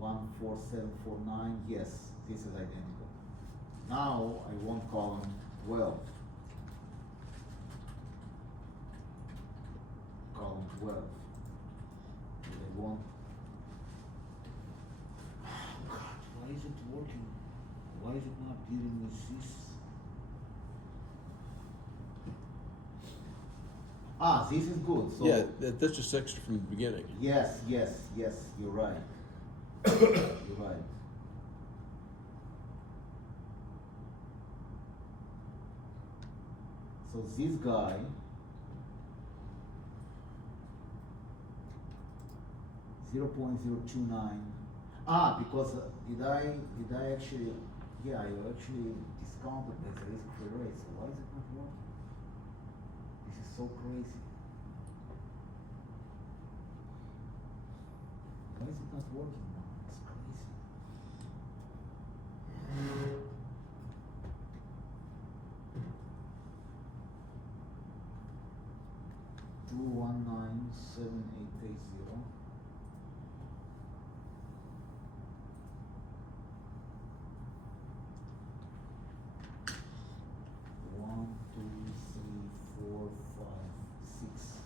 14749, yes, this is identical. Now I want column 12. Column 12. I want. Oh God, why is it working? Why is it not dealing with this? Ah, this is good, so. Yeah, that's just extra from the beginning. Yes, yes, yes, you're right. You're right. So this guy. .029. Ah, because did I actually, yeah, I actually discounted the risk-free rate, so why is it not working? This is so crazy. Why is it not working now? It's crazy. Two 197,880. One, two, three, four, five, six.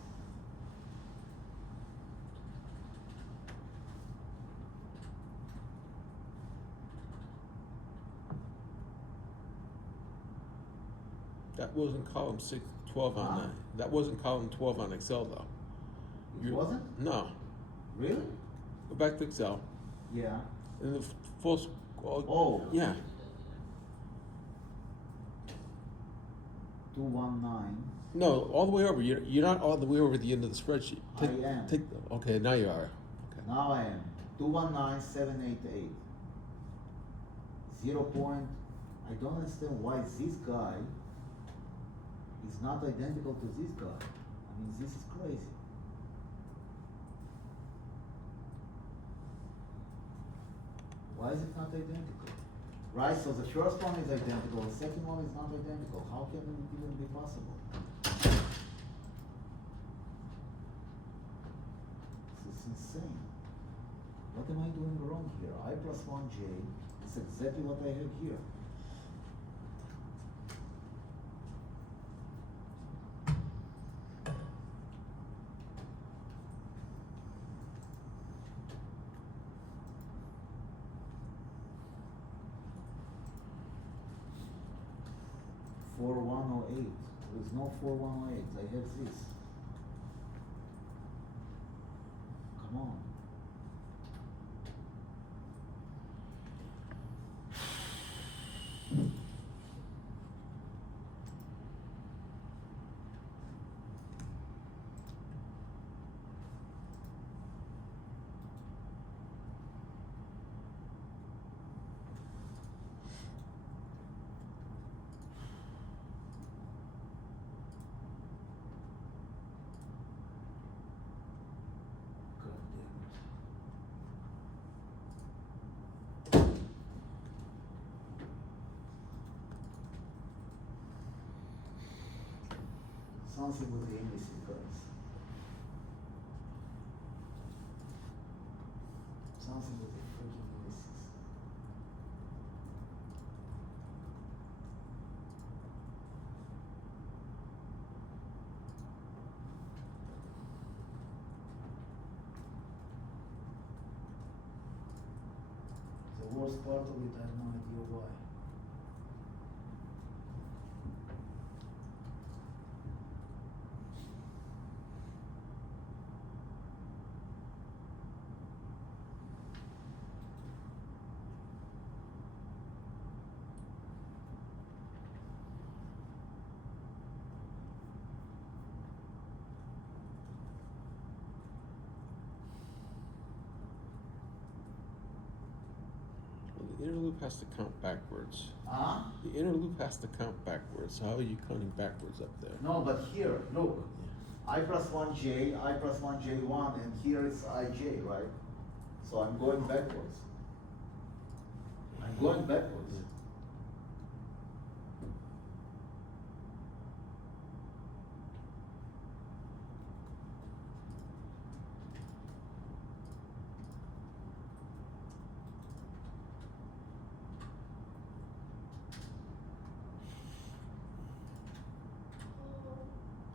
That wasn't column 12 on Huh? that. That wasn't column 12 on Excel though. It You- wasn't? No, Really? go back to Excel, Yeah. and the full, Oh. yeah, 219. no, all the way over, you're not all the way over at the end of the spreadsheet. I am. Okay, now you are, okay. Now I am 219788. 0 point. I don't understand why this guy is not identical to this guy. I mean, this is crazy. Why is it not identical? Right, so the first one is identical, the second one is not identical. How can it even be possible? This is insane. What am I doing wrong here? I plus 1j is exactly what I have here. 4108. There is no 4108. I have this. Come on. God damn it. Something with the indices, guys. Something with the freaking indices. The worst part of it, I have no idea why. Well, the inner loop has to count backwards. Huh? The inner loop has to count backwards. So how are you counting backwards up there? No, but here, look. I plus 1j, I plus 1j1, and here it's ij, right? So I'm going backwards. I'm going backwards.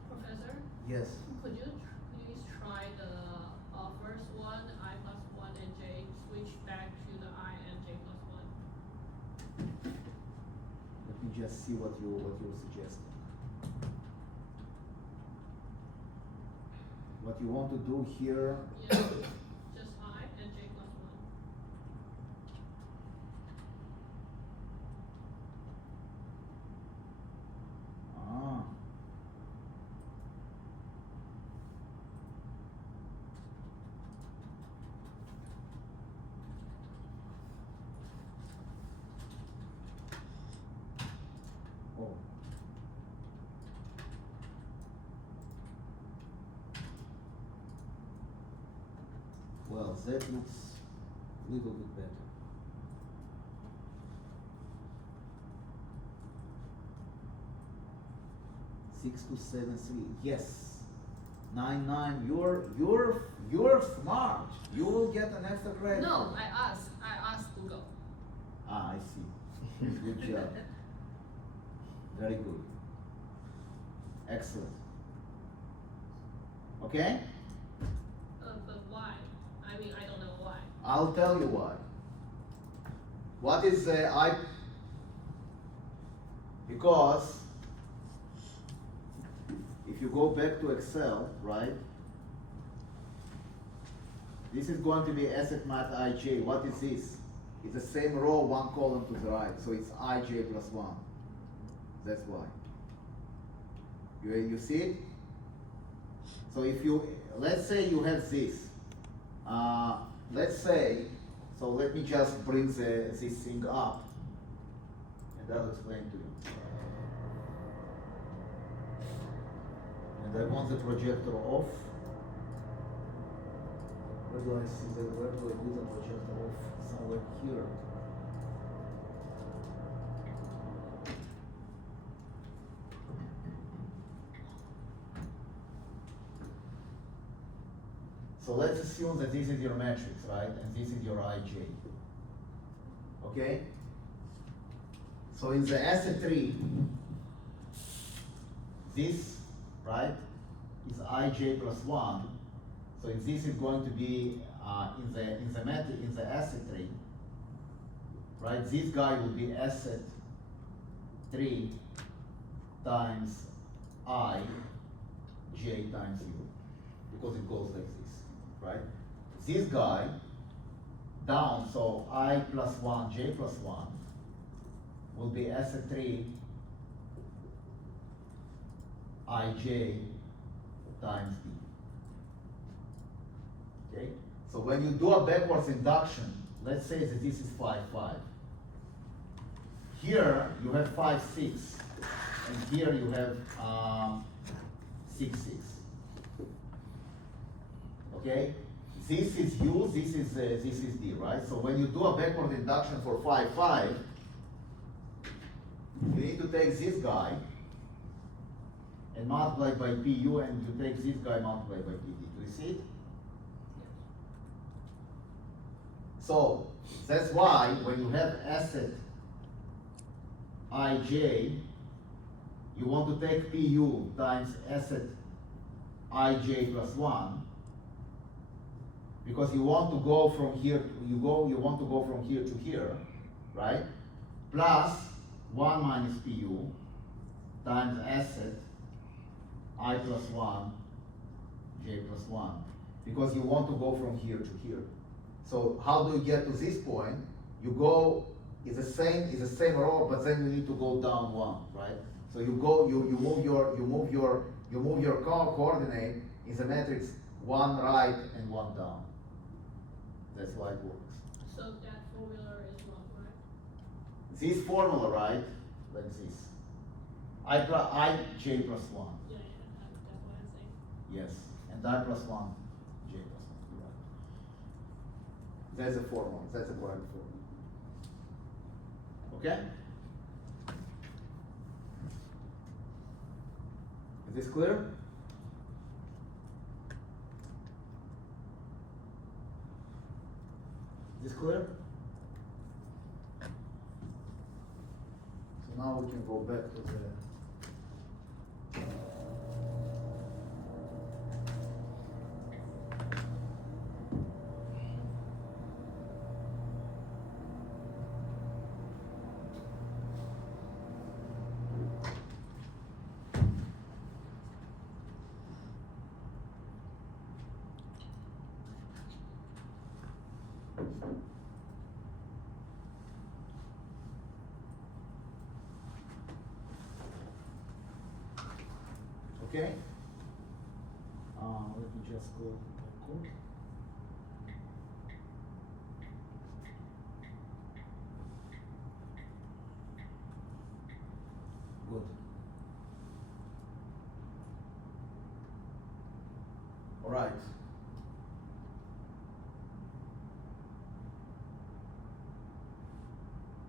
Professor, Yes. could you please try the first one, I plus 1 and j, switch back to the I and j plus 1? Let me just see what you're suggesting. What you want to do here, Yeah, just I and j plus 1. ah. Oh. Well, that looks a little bit better. Six to 7 3. Yes. 9 9. You're smart. You will get an extra credit. No, I asked Google. Ah, I see. Good job. Very good. Excellent. Okay? But why? I mean, I don't know why. I'll tell you why. What is because if you go back to Excel, right? This is going to be asset mat ij. What is this? It's the same row, one column to the right. So it's ij plus 1. That's why. You see it? So if you, let's say you have this. Let's say, so let me just bring this thing up. And I'll explain to you. And I want the projector off. Where do I see the, where do I do the projector off? Somewhere here. So let's assume that this is your matrix, right? And this is your ij. Okay? So in the asset tree, this, right, is ij plus 1. So if this is going to be in the asset tree, right? This guy will be asset 3, times I j times u, because it goes like this, right? This guy down, so I plus 1, j plus 1 will be asset 3 ij times d. Okay? So when you do a backwards induction, let's say that this is 5, 5. Here you have 5, 6, and here you have 6, 6. Okay? This is u, this is d, right? So when you do a backward induction for 5, 5, you need to take this guy and multiply by pu, and you take this guy multiplied by pd. Do you see it? So that's why when you have asset ij, you want to take pu times asset ij plus 1, because you want to go from here, you want to go from here to here, right? Plus 1 minus pu times asset I plus 1, j plus 1, because you want to go from here to here. So how do you get to this point? You go, it's the same row, but then you need to go down 1, right? So you go, you move your coordinate in the matrix 1 right and 1 down. That's why it works. So that formula is wrong, right? This formula, right, like this. I j plus 1. Yeah, that's what I'm saying. Yes, and I plus 1, j plus 1, you're right. That's the formula, that's the correct formula. Okay? Is this clear? Is this clear? So now we can go back to the okay? Let me just go to the code. Good. All right.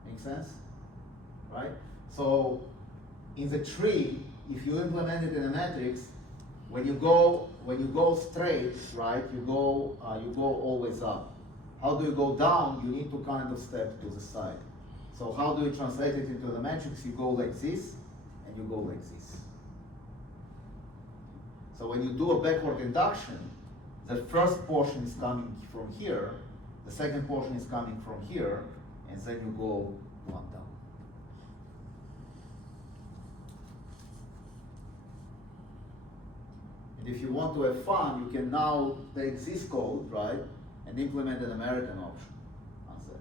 Make sense? Right? So in the tree, if you implement it in a matrix, when you go straight, right, you go always up. How do you go down? You need to kind of step to the side. So how do you translate it into the matrix? You go like this, and you go like this. So when you do a backward induction, the first portion is coming from here, the second portion is coming from here, and then you go 1 down. And if you want to have fun, you can now take this code, right, and implement an American option on that.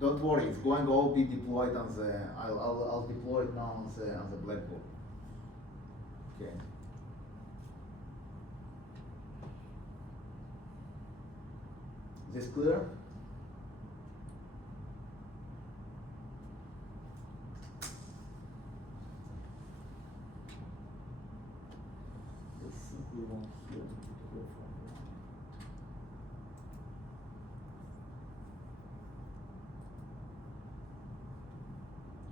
Don't worry, it's going to all be deployed on the, I'll deploy it now on the blackboard. Okay. Is this clear? Let's simply want here to go from 1.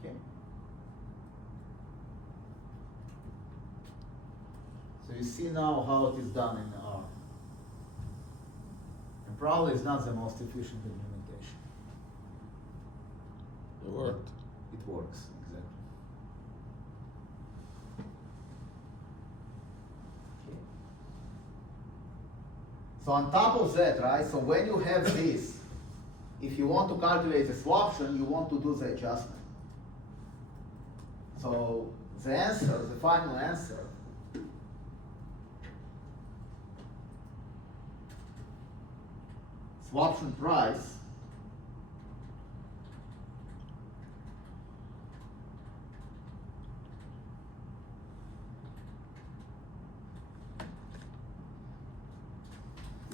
Okay. So you see now how it is done in R. And probably it's not the most efficient implementation. It worked. It works, exactly. Okay. So on top of that, right, so when you have this, if you want to calculate the swaption, you want to do the adjustment. So the answer, the final answer, swaption price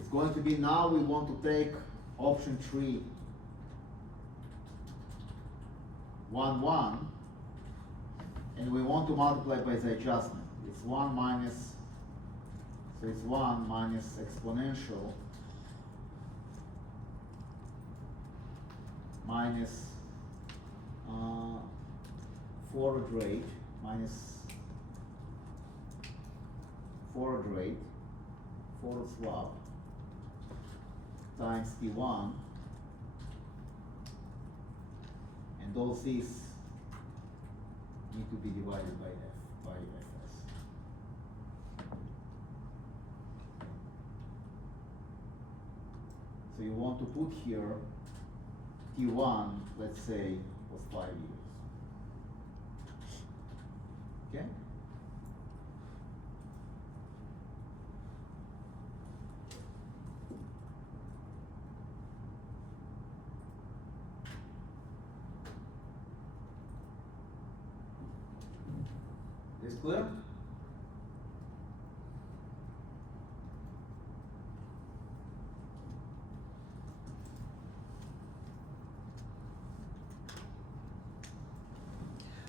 is going to be, now we want to take option 3, 1, 1, and we want to multiply by the adjustment. It's 1 minus, so it's 1 minus exponential minus forward rate minus forward rate, forward swap times T1, and all these need to be divided by Fs. So you want to put here T1, let's say, was 5 years. Okay? Is this clear?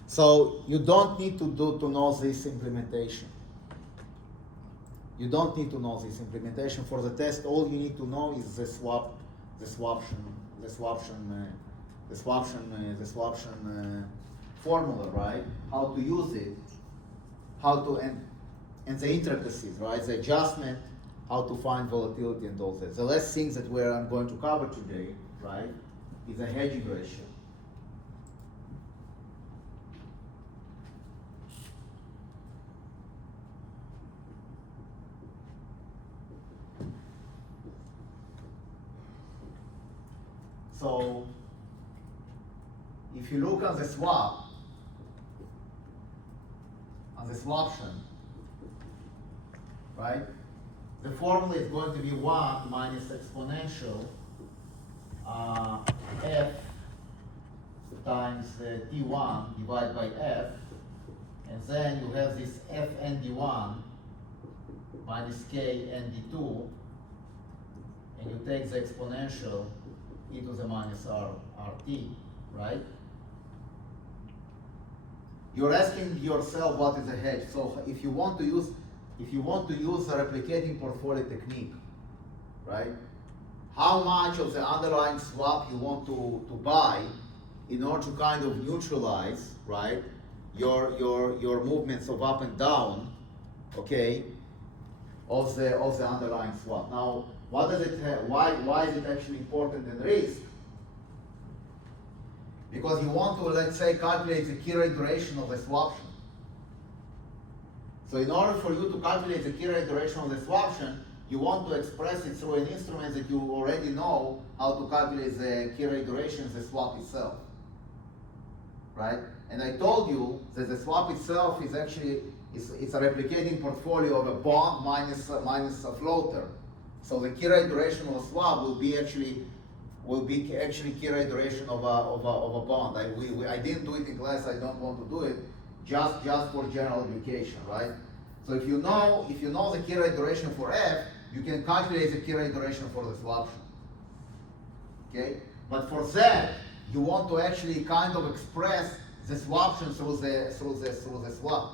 So you don't need to know this implementation. You don't need to know this implementation for the test. All you need to know is the swaption formula, right? How to use it, and the intricacies, right? The adjustment, how to find volatility and all that. The last things that I'm going to cover today, right, is a hedging ratio. So, if you look at the swap, on the swaption, right, the formula is going to be 1 minus exponential f times T1 divided by f, and then you have this f n d1 minus k n d2, and you take the exponential e to the minus rt, right? You're asking yourself what is a hedge. So if you want to use a replicating portfolio technique, right? How much of the underlying swap you want to buy in order to kind of neutralize, right, your movements of up and down, okay, of the underlying swap. Now, what does it have? Why is it actually important in risk? Because you want to, let's say, calculate the key rate duration of the swaption. So in order for you to calculate the key rate duration of the swaption, you want to express it through an instrument that you already know how to calculate the key rate duration of the swap itself, right? And I told you that the swap itself is actually, it's a replicating portfolio of a bond minus a floater. So the key rate duration of a swap will be actually key rate duration of a bond. I didn't do it in class. I don't want to do it. Just for general application, right? So if you know the key rate duration for f, you can calculate the key rate duration for the swaption. Okay, but for that you want to actually kind of express the swaption through the swap.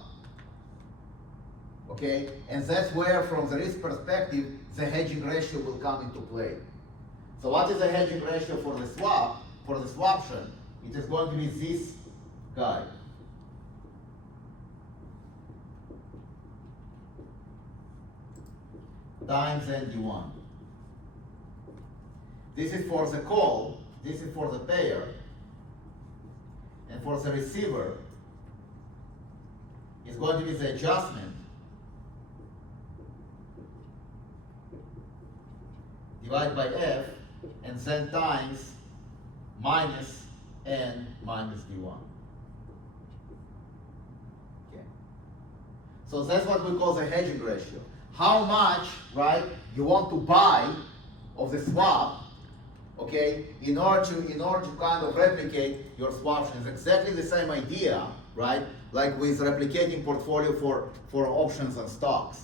Okay, and that's where, from the risk perspective, the hedging ratio will come into play. So what is the hedging ratio for the swap, for the swaption? It is going to be this guy. Times ND1. This is for the call, this is for the payer, and for the receiver, it's going to be the adjustment divided by f, and then times minus n minus d1. So that's what we call the hedging ratio. How much, right, you want to buy of the swap, okay, in order to kind of replicate your swap options. Exactly the same idea, right, like with replicating portfolio for options and stocks,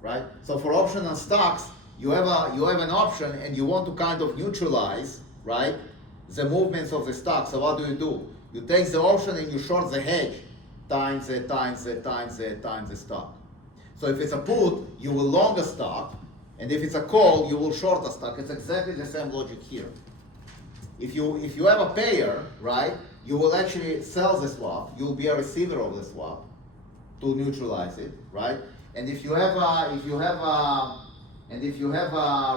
right? So for options and stocks, you have an option and you want to kind of neutralize, right, the movements of the stock. So what do? You take the option and you short the hedge times the stock. So if it's a put, you will long a stock, and if it's a call, you will short a stock. It's exactly the same logic here. If you have a payer, right, you will actually sell the swap. You'll be a receiver of the swap to neutralize it, right? And if you have a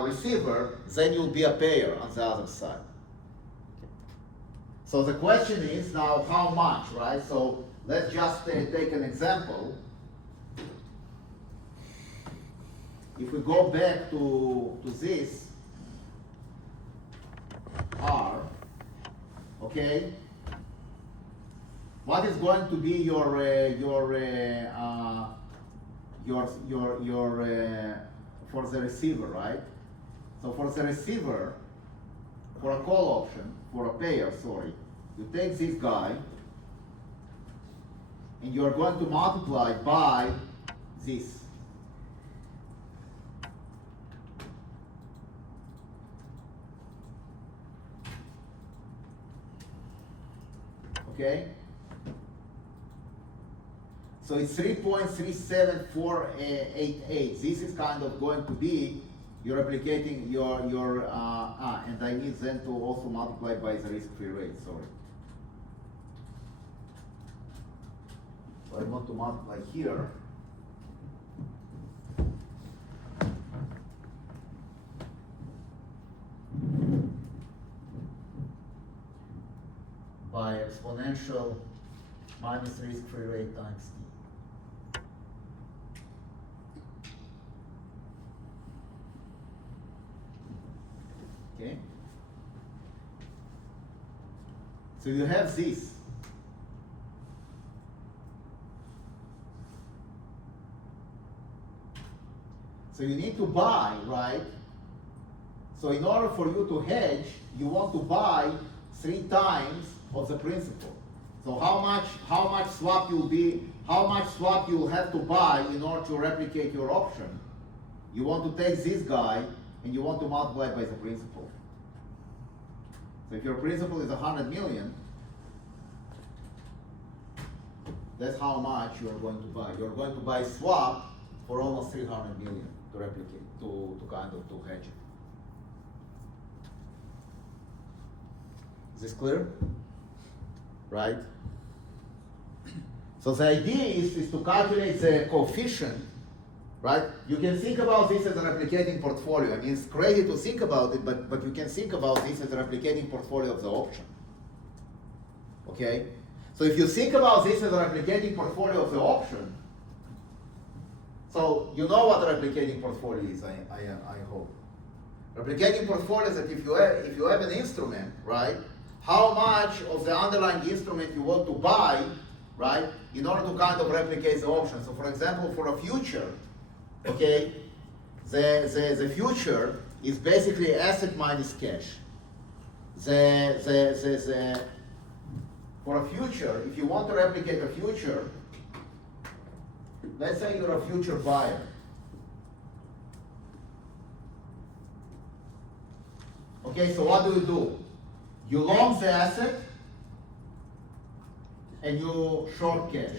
receiver, then you'll be a payer on the other side. So the question is now how much, right? So let's just take an example. If we go back to this R, okay, what is going to be your for the receiver, right? So for the receiver, for a call option, for a payer, sorry, you take this guy and you are going to multiply by this. Okay? So it's 3.37488. This is kind of going to be, you're replicating and I need then to also multiply by the risk-free rate, sorry. So I want to multiply here. By exponential minus risk-free rate times t. Okay? So you have this. So you need to buy, right? So in order for you to hedge, you want to buy 3 times of the principal. So how much swap you'll have to buy in order to replicate your option? You want to take this guy and you want to multiply it by the principal. So if your principal is 100 million, that's how much you are going to buy. You're going to buy swap for almost 300 million to replicate, to hedge it. Is this clear? Right? So the idea is to calculate the coefficient, right? You can think about this as a replicating portfolio. I mean, it's crazy to think about it, but you can think about this as a replicating portfolio of the option. Okay? So if you think about this as a replicating portfolio of the option, so you know what a replicating portfolio is, I hope. Replicating portfolio is that if you have an instrument, right, how much of the underlying instrument you want to buy, right, in order to kind of replicate the option. So for example, for a future, okay, the future is basically asset minus cash. For a future, if you want to replicate a future, let's say you're a future buyer. Okay, so what do? You long the asset and you short cash.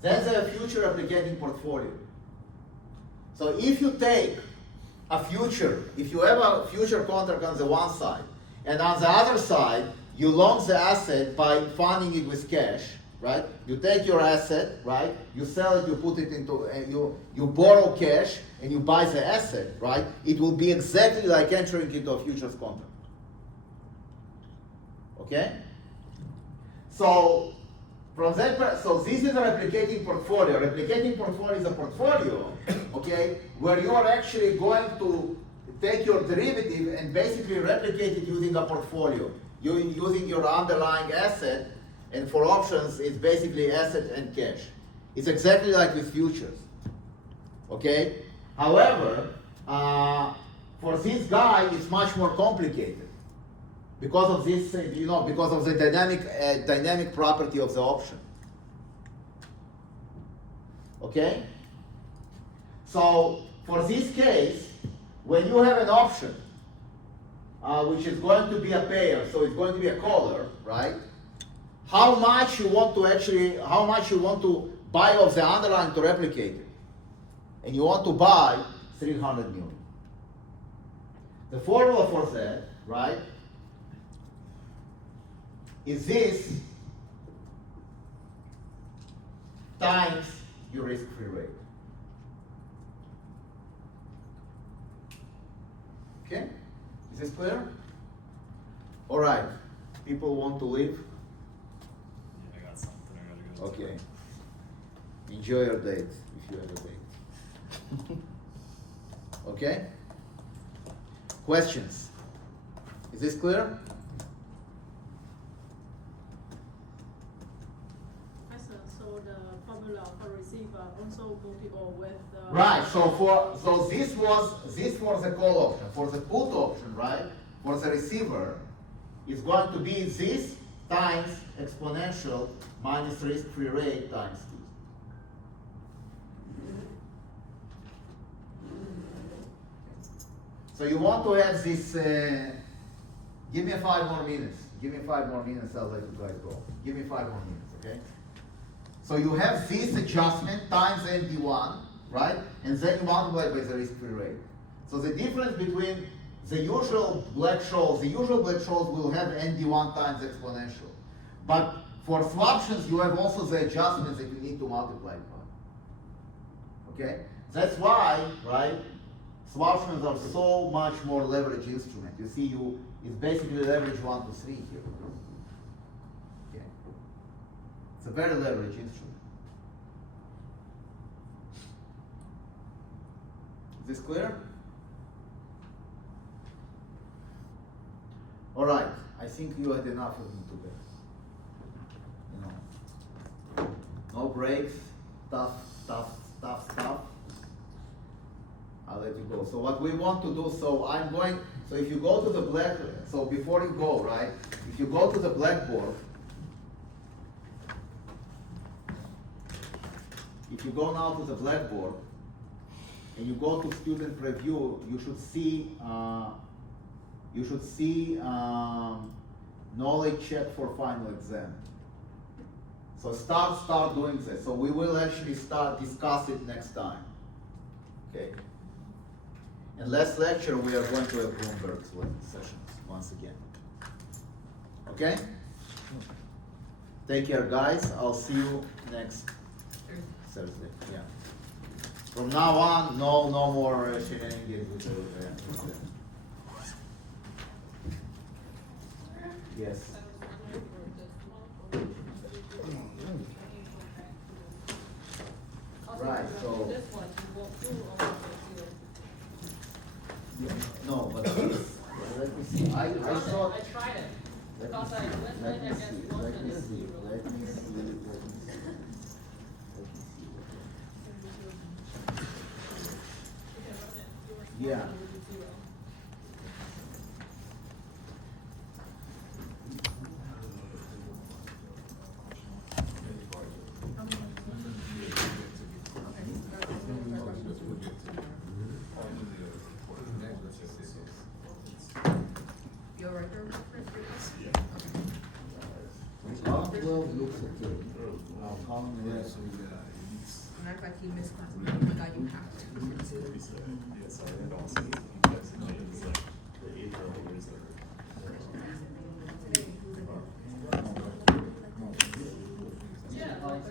That's a future replicating portfolio. So if you take a future, if you have a future contract on the one side, and on the other side, you long the asset by funding it with cash, right? You take your asset, right? You sell it, you put it into, you borrow cash, and you buy the asset, right? It will be exactly like entering into a futures contract. Okay? So from that, so this is a replicating portfolio. Replicating portfolio is a portfolio, okay, where you are actually going to take your derivative and basically replicate it using a portfolio, using your underlying asset And for options, it's basically asset and cash. It's exactly like with futures. Okay? However, for this guy, it's much more complicated because of this, because of the dynamic property of the option. Okay? So for this case, when you have an option, which is going to be a payer, so it's going to be a caller, right? How much you want to buy of the underlying to replicate it? And you want to buy 300 million. The formula for that, right, is this times your risk-free rate. Okay? Is this clear? All right. People want to leave? Yeah, I got something I gotta go to. Okay. Enjoy your date, if you have a date. Okay? Questions? Is this clear? So the formula for receiver also multiple with the. Right, so this was the call option. For the put option, right? For the receiver, it's going to be this times exponential minus risk-free rate times t. So you want to have this, give me 5 more minutes. Give me 5 more minutes, I'll let you guys go. Give me 5 more minutes, okay? So you have this adjustment times ND1, right? And then you multiply by the risk-free rate. So the difference between the usual Black-Scholes will have ND1 times exponential. But for swaptions, you have also the adjustments that you need to multiply by. Okay? That's why, right, swaptions are so much more leverage instrument. You see, it's basically leverage 1 to 3 here. Okay? It's a very leverage instrument. Is this clear? All right, I think you had enough of me today. No breaks, tough stuff. I'll let you go. So what we want to do, so if you go to the so before you go, right, if you go to the Blackboard, if you go now to the Blackboard, and you go to student preview, you should see knowledge check for final exam. So start doing this. So we will actually discuss it next time. Okay. And last lecture we are going to have Bloomberg's sessions once again. Okay? Take care, guys. I'll see you next Thursday. Yeah. From now on, no more shenanigans with the yes. Right, so. This one, you walk through or Yeah, no, but this, let me see. I thought. I tried it. Because I went Let me against see. one Let and me it's see. zero. Let me see. Yeah. You're right there. How 12 looks okay. How many less? Matter of fact, he missed class. Oh my God, you have to. Yeah, like,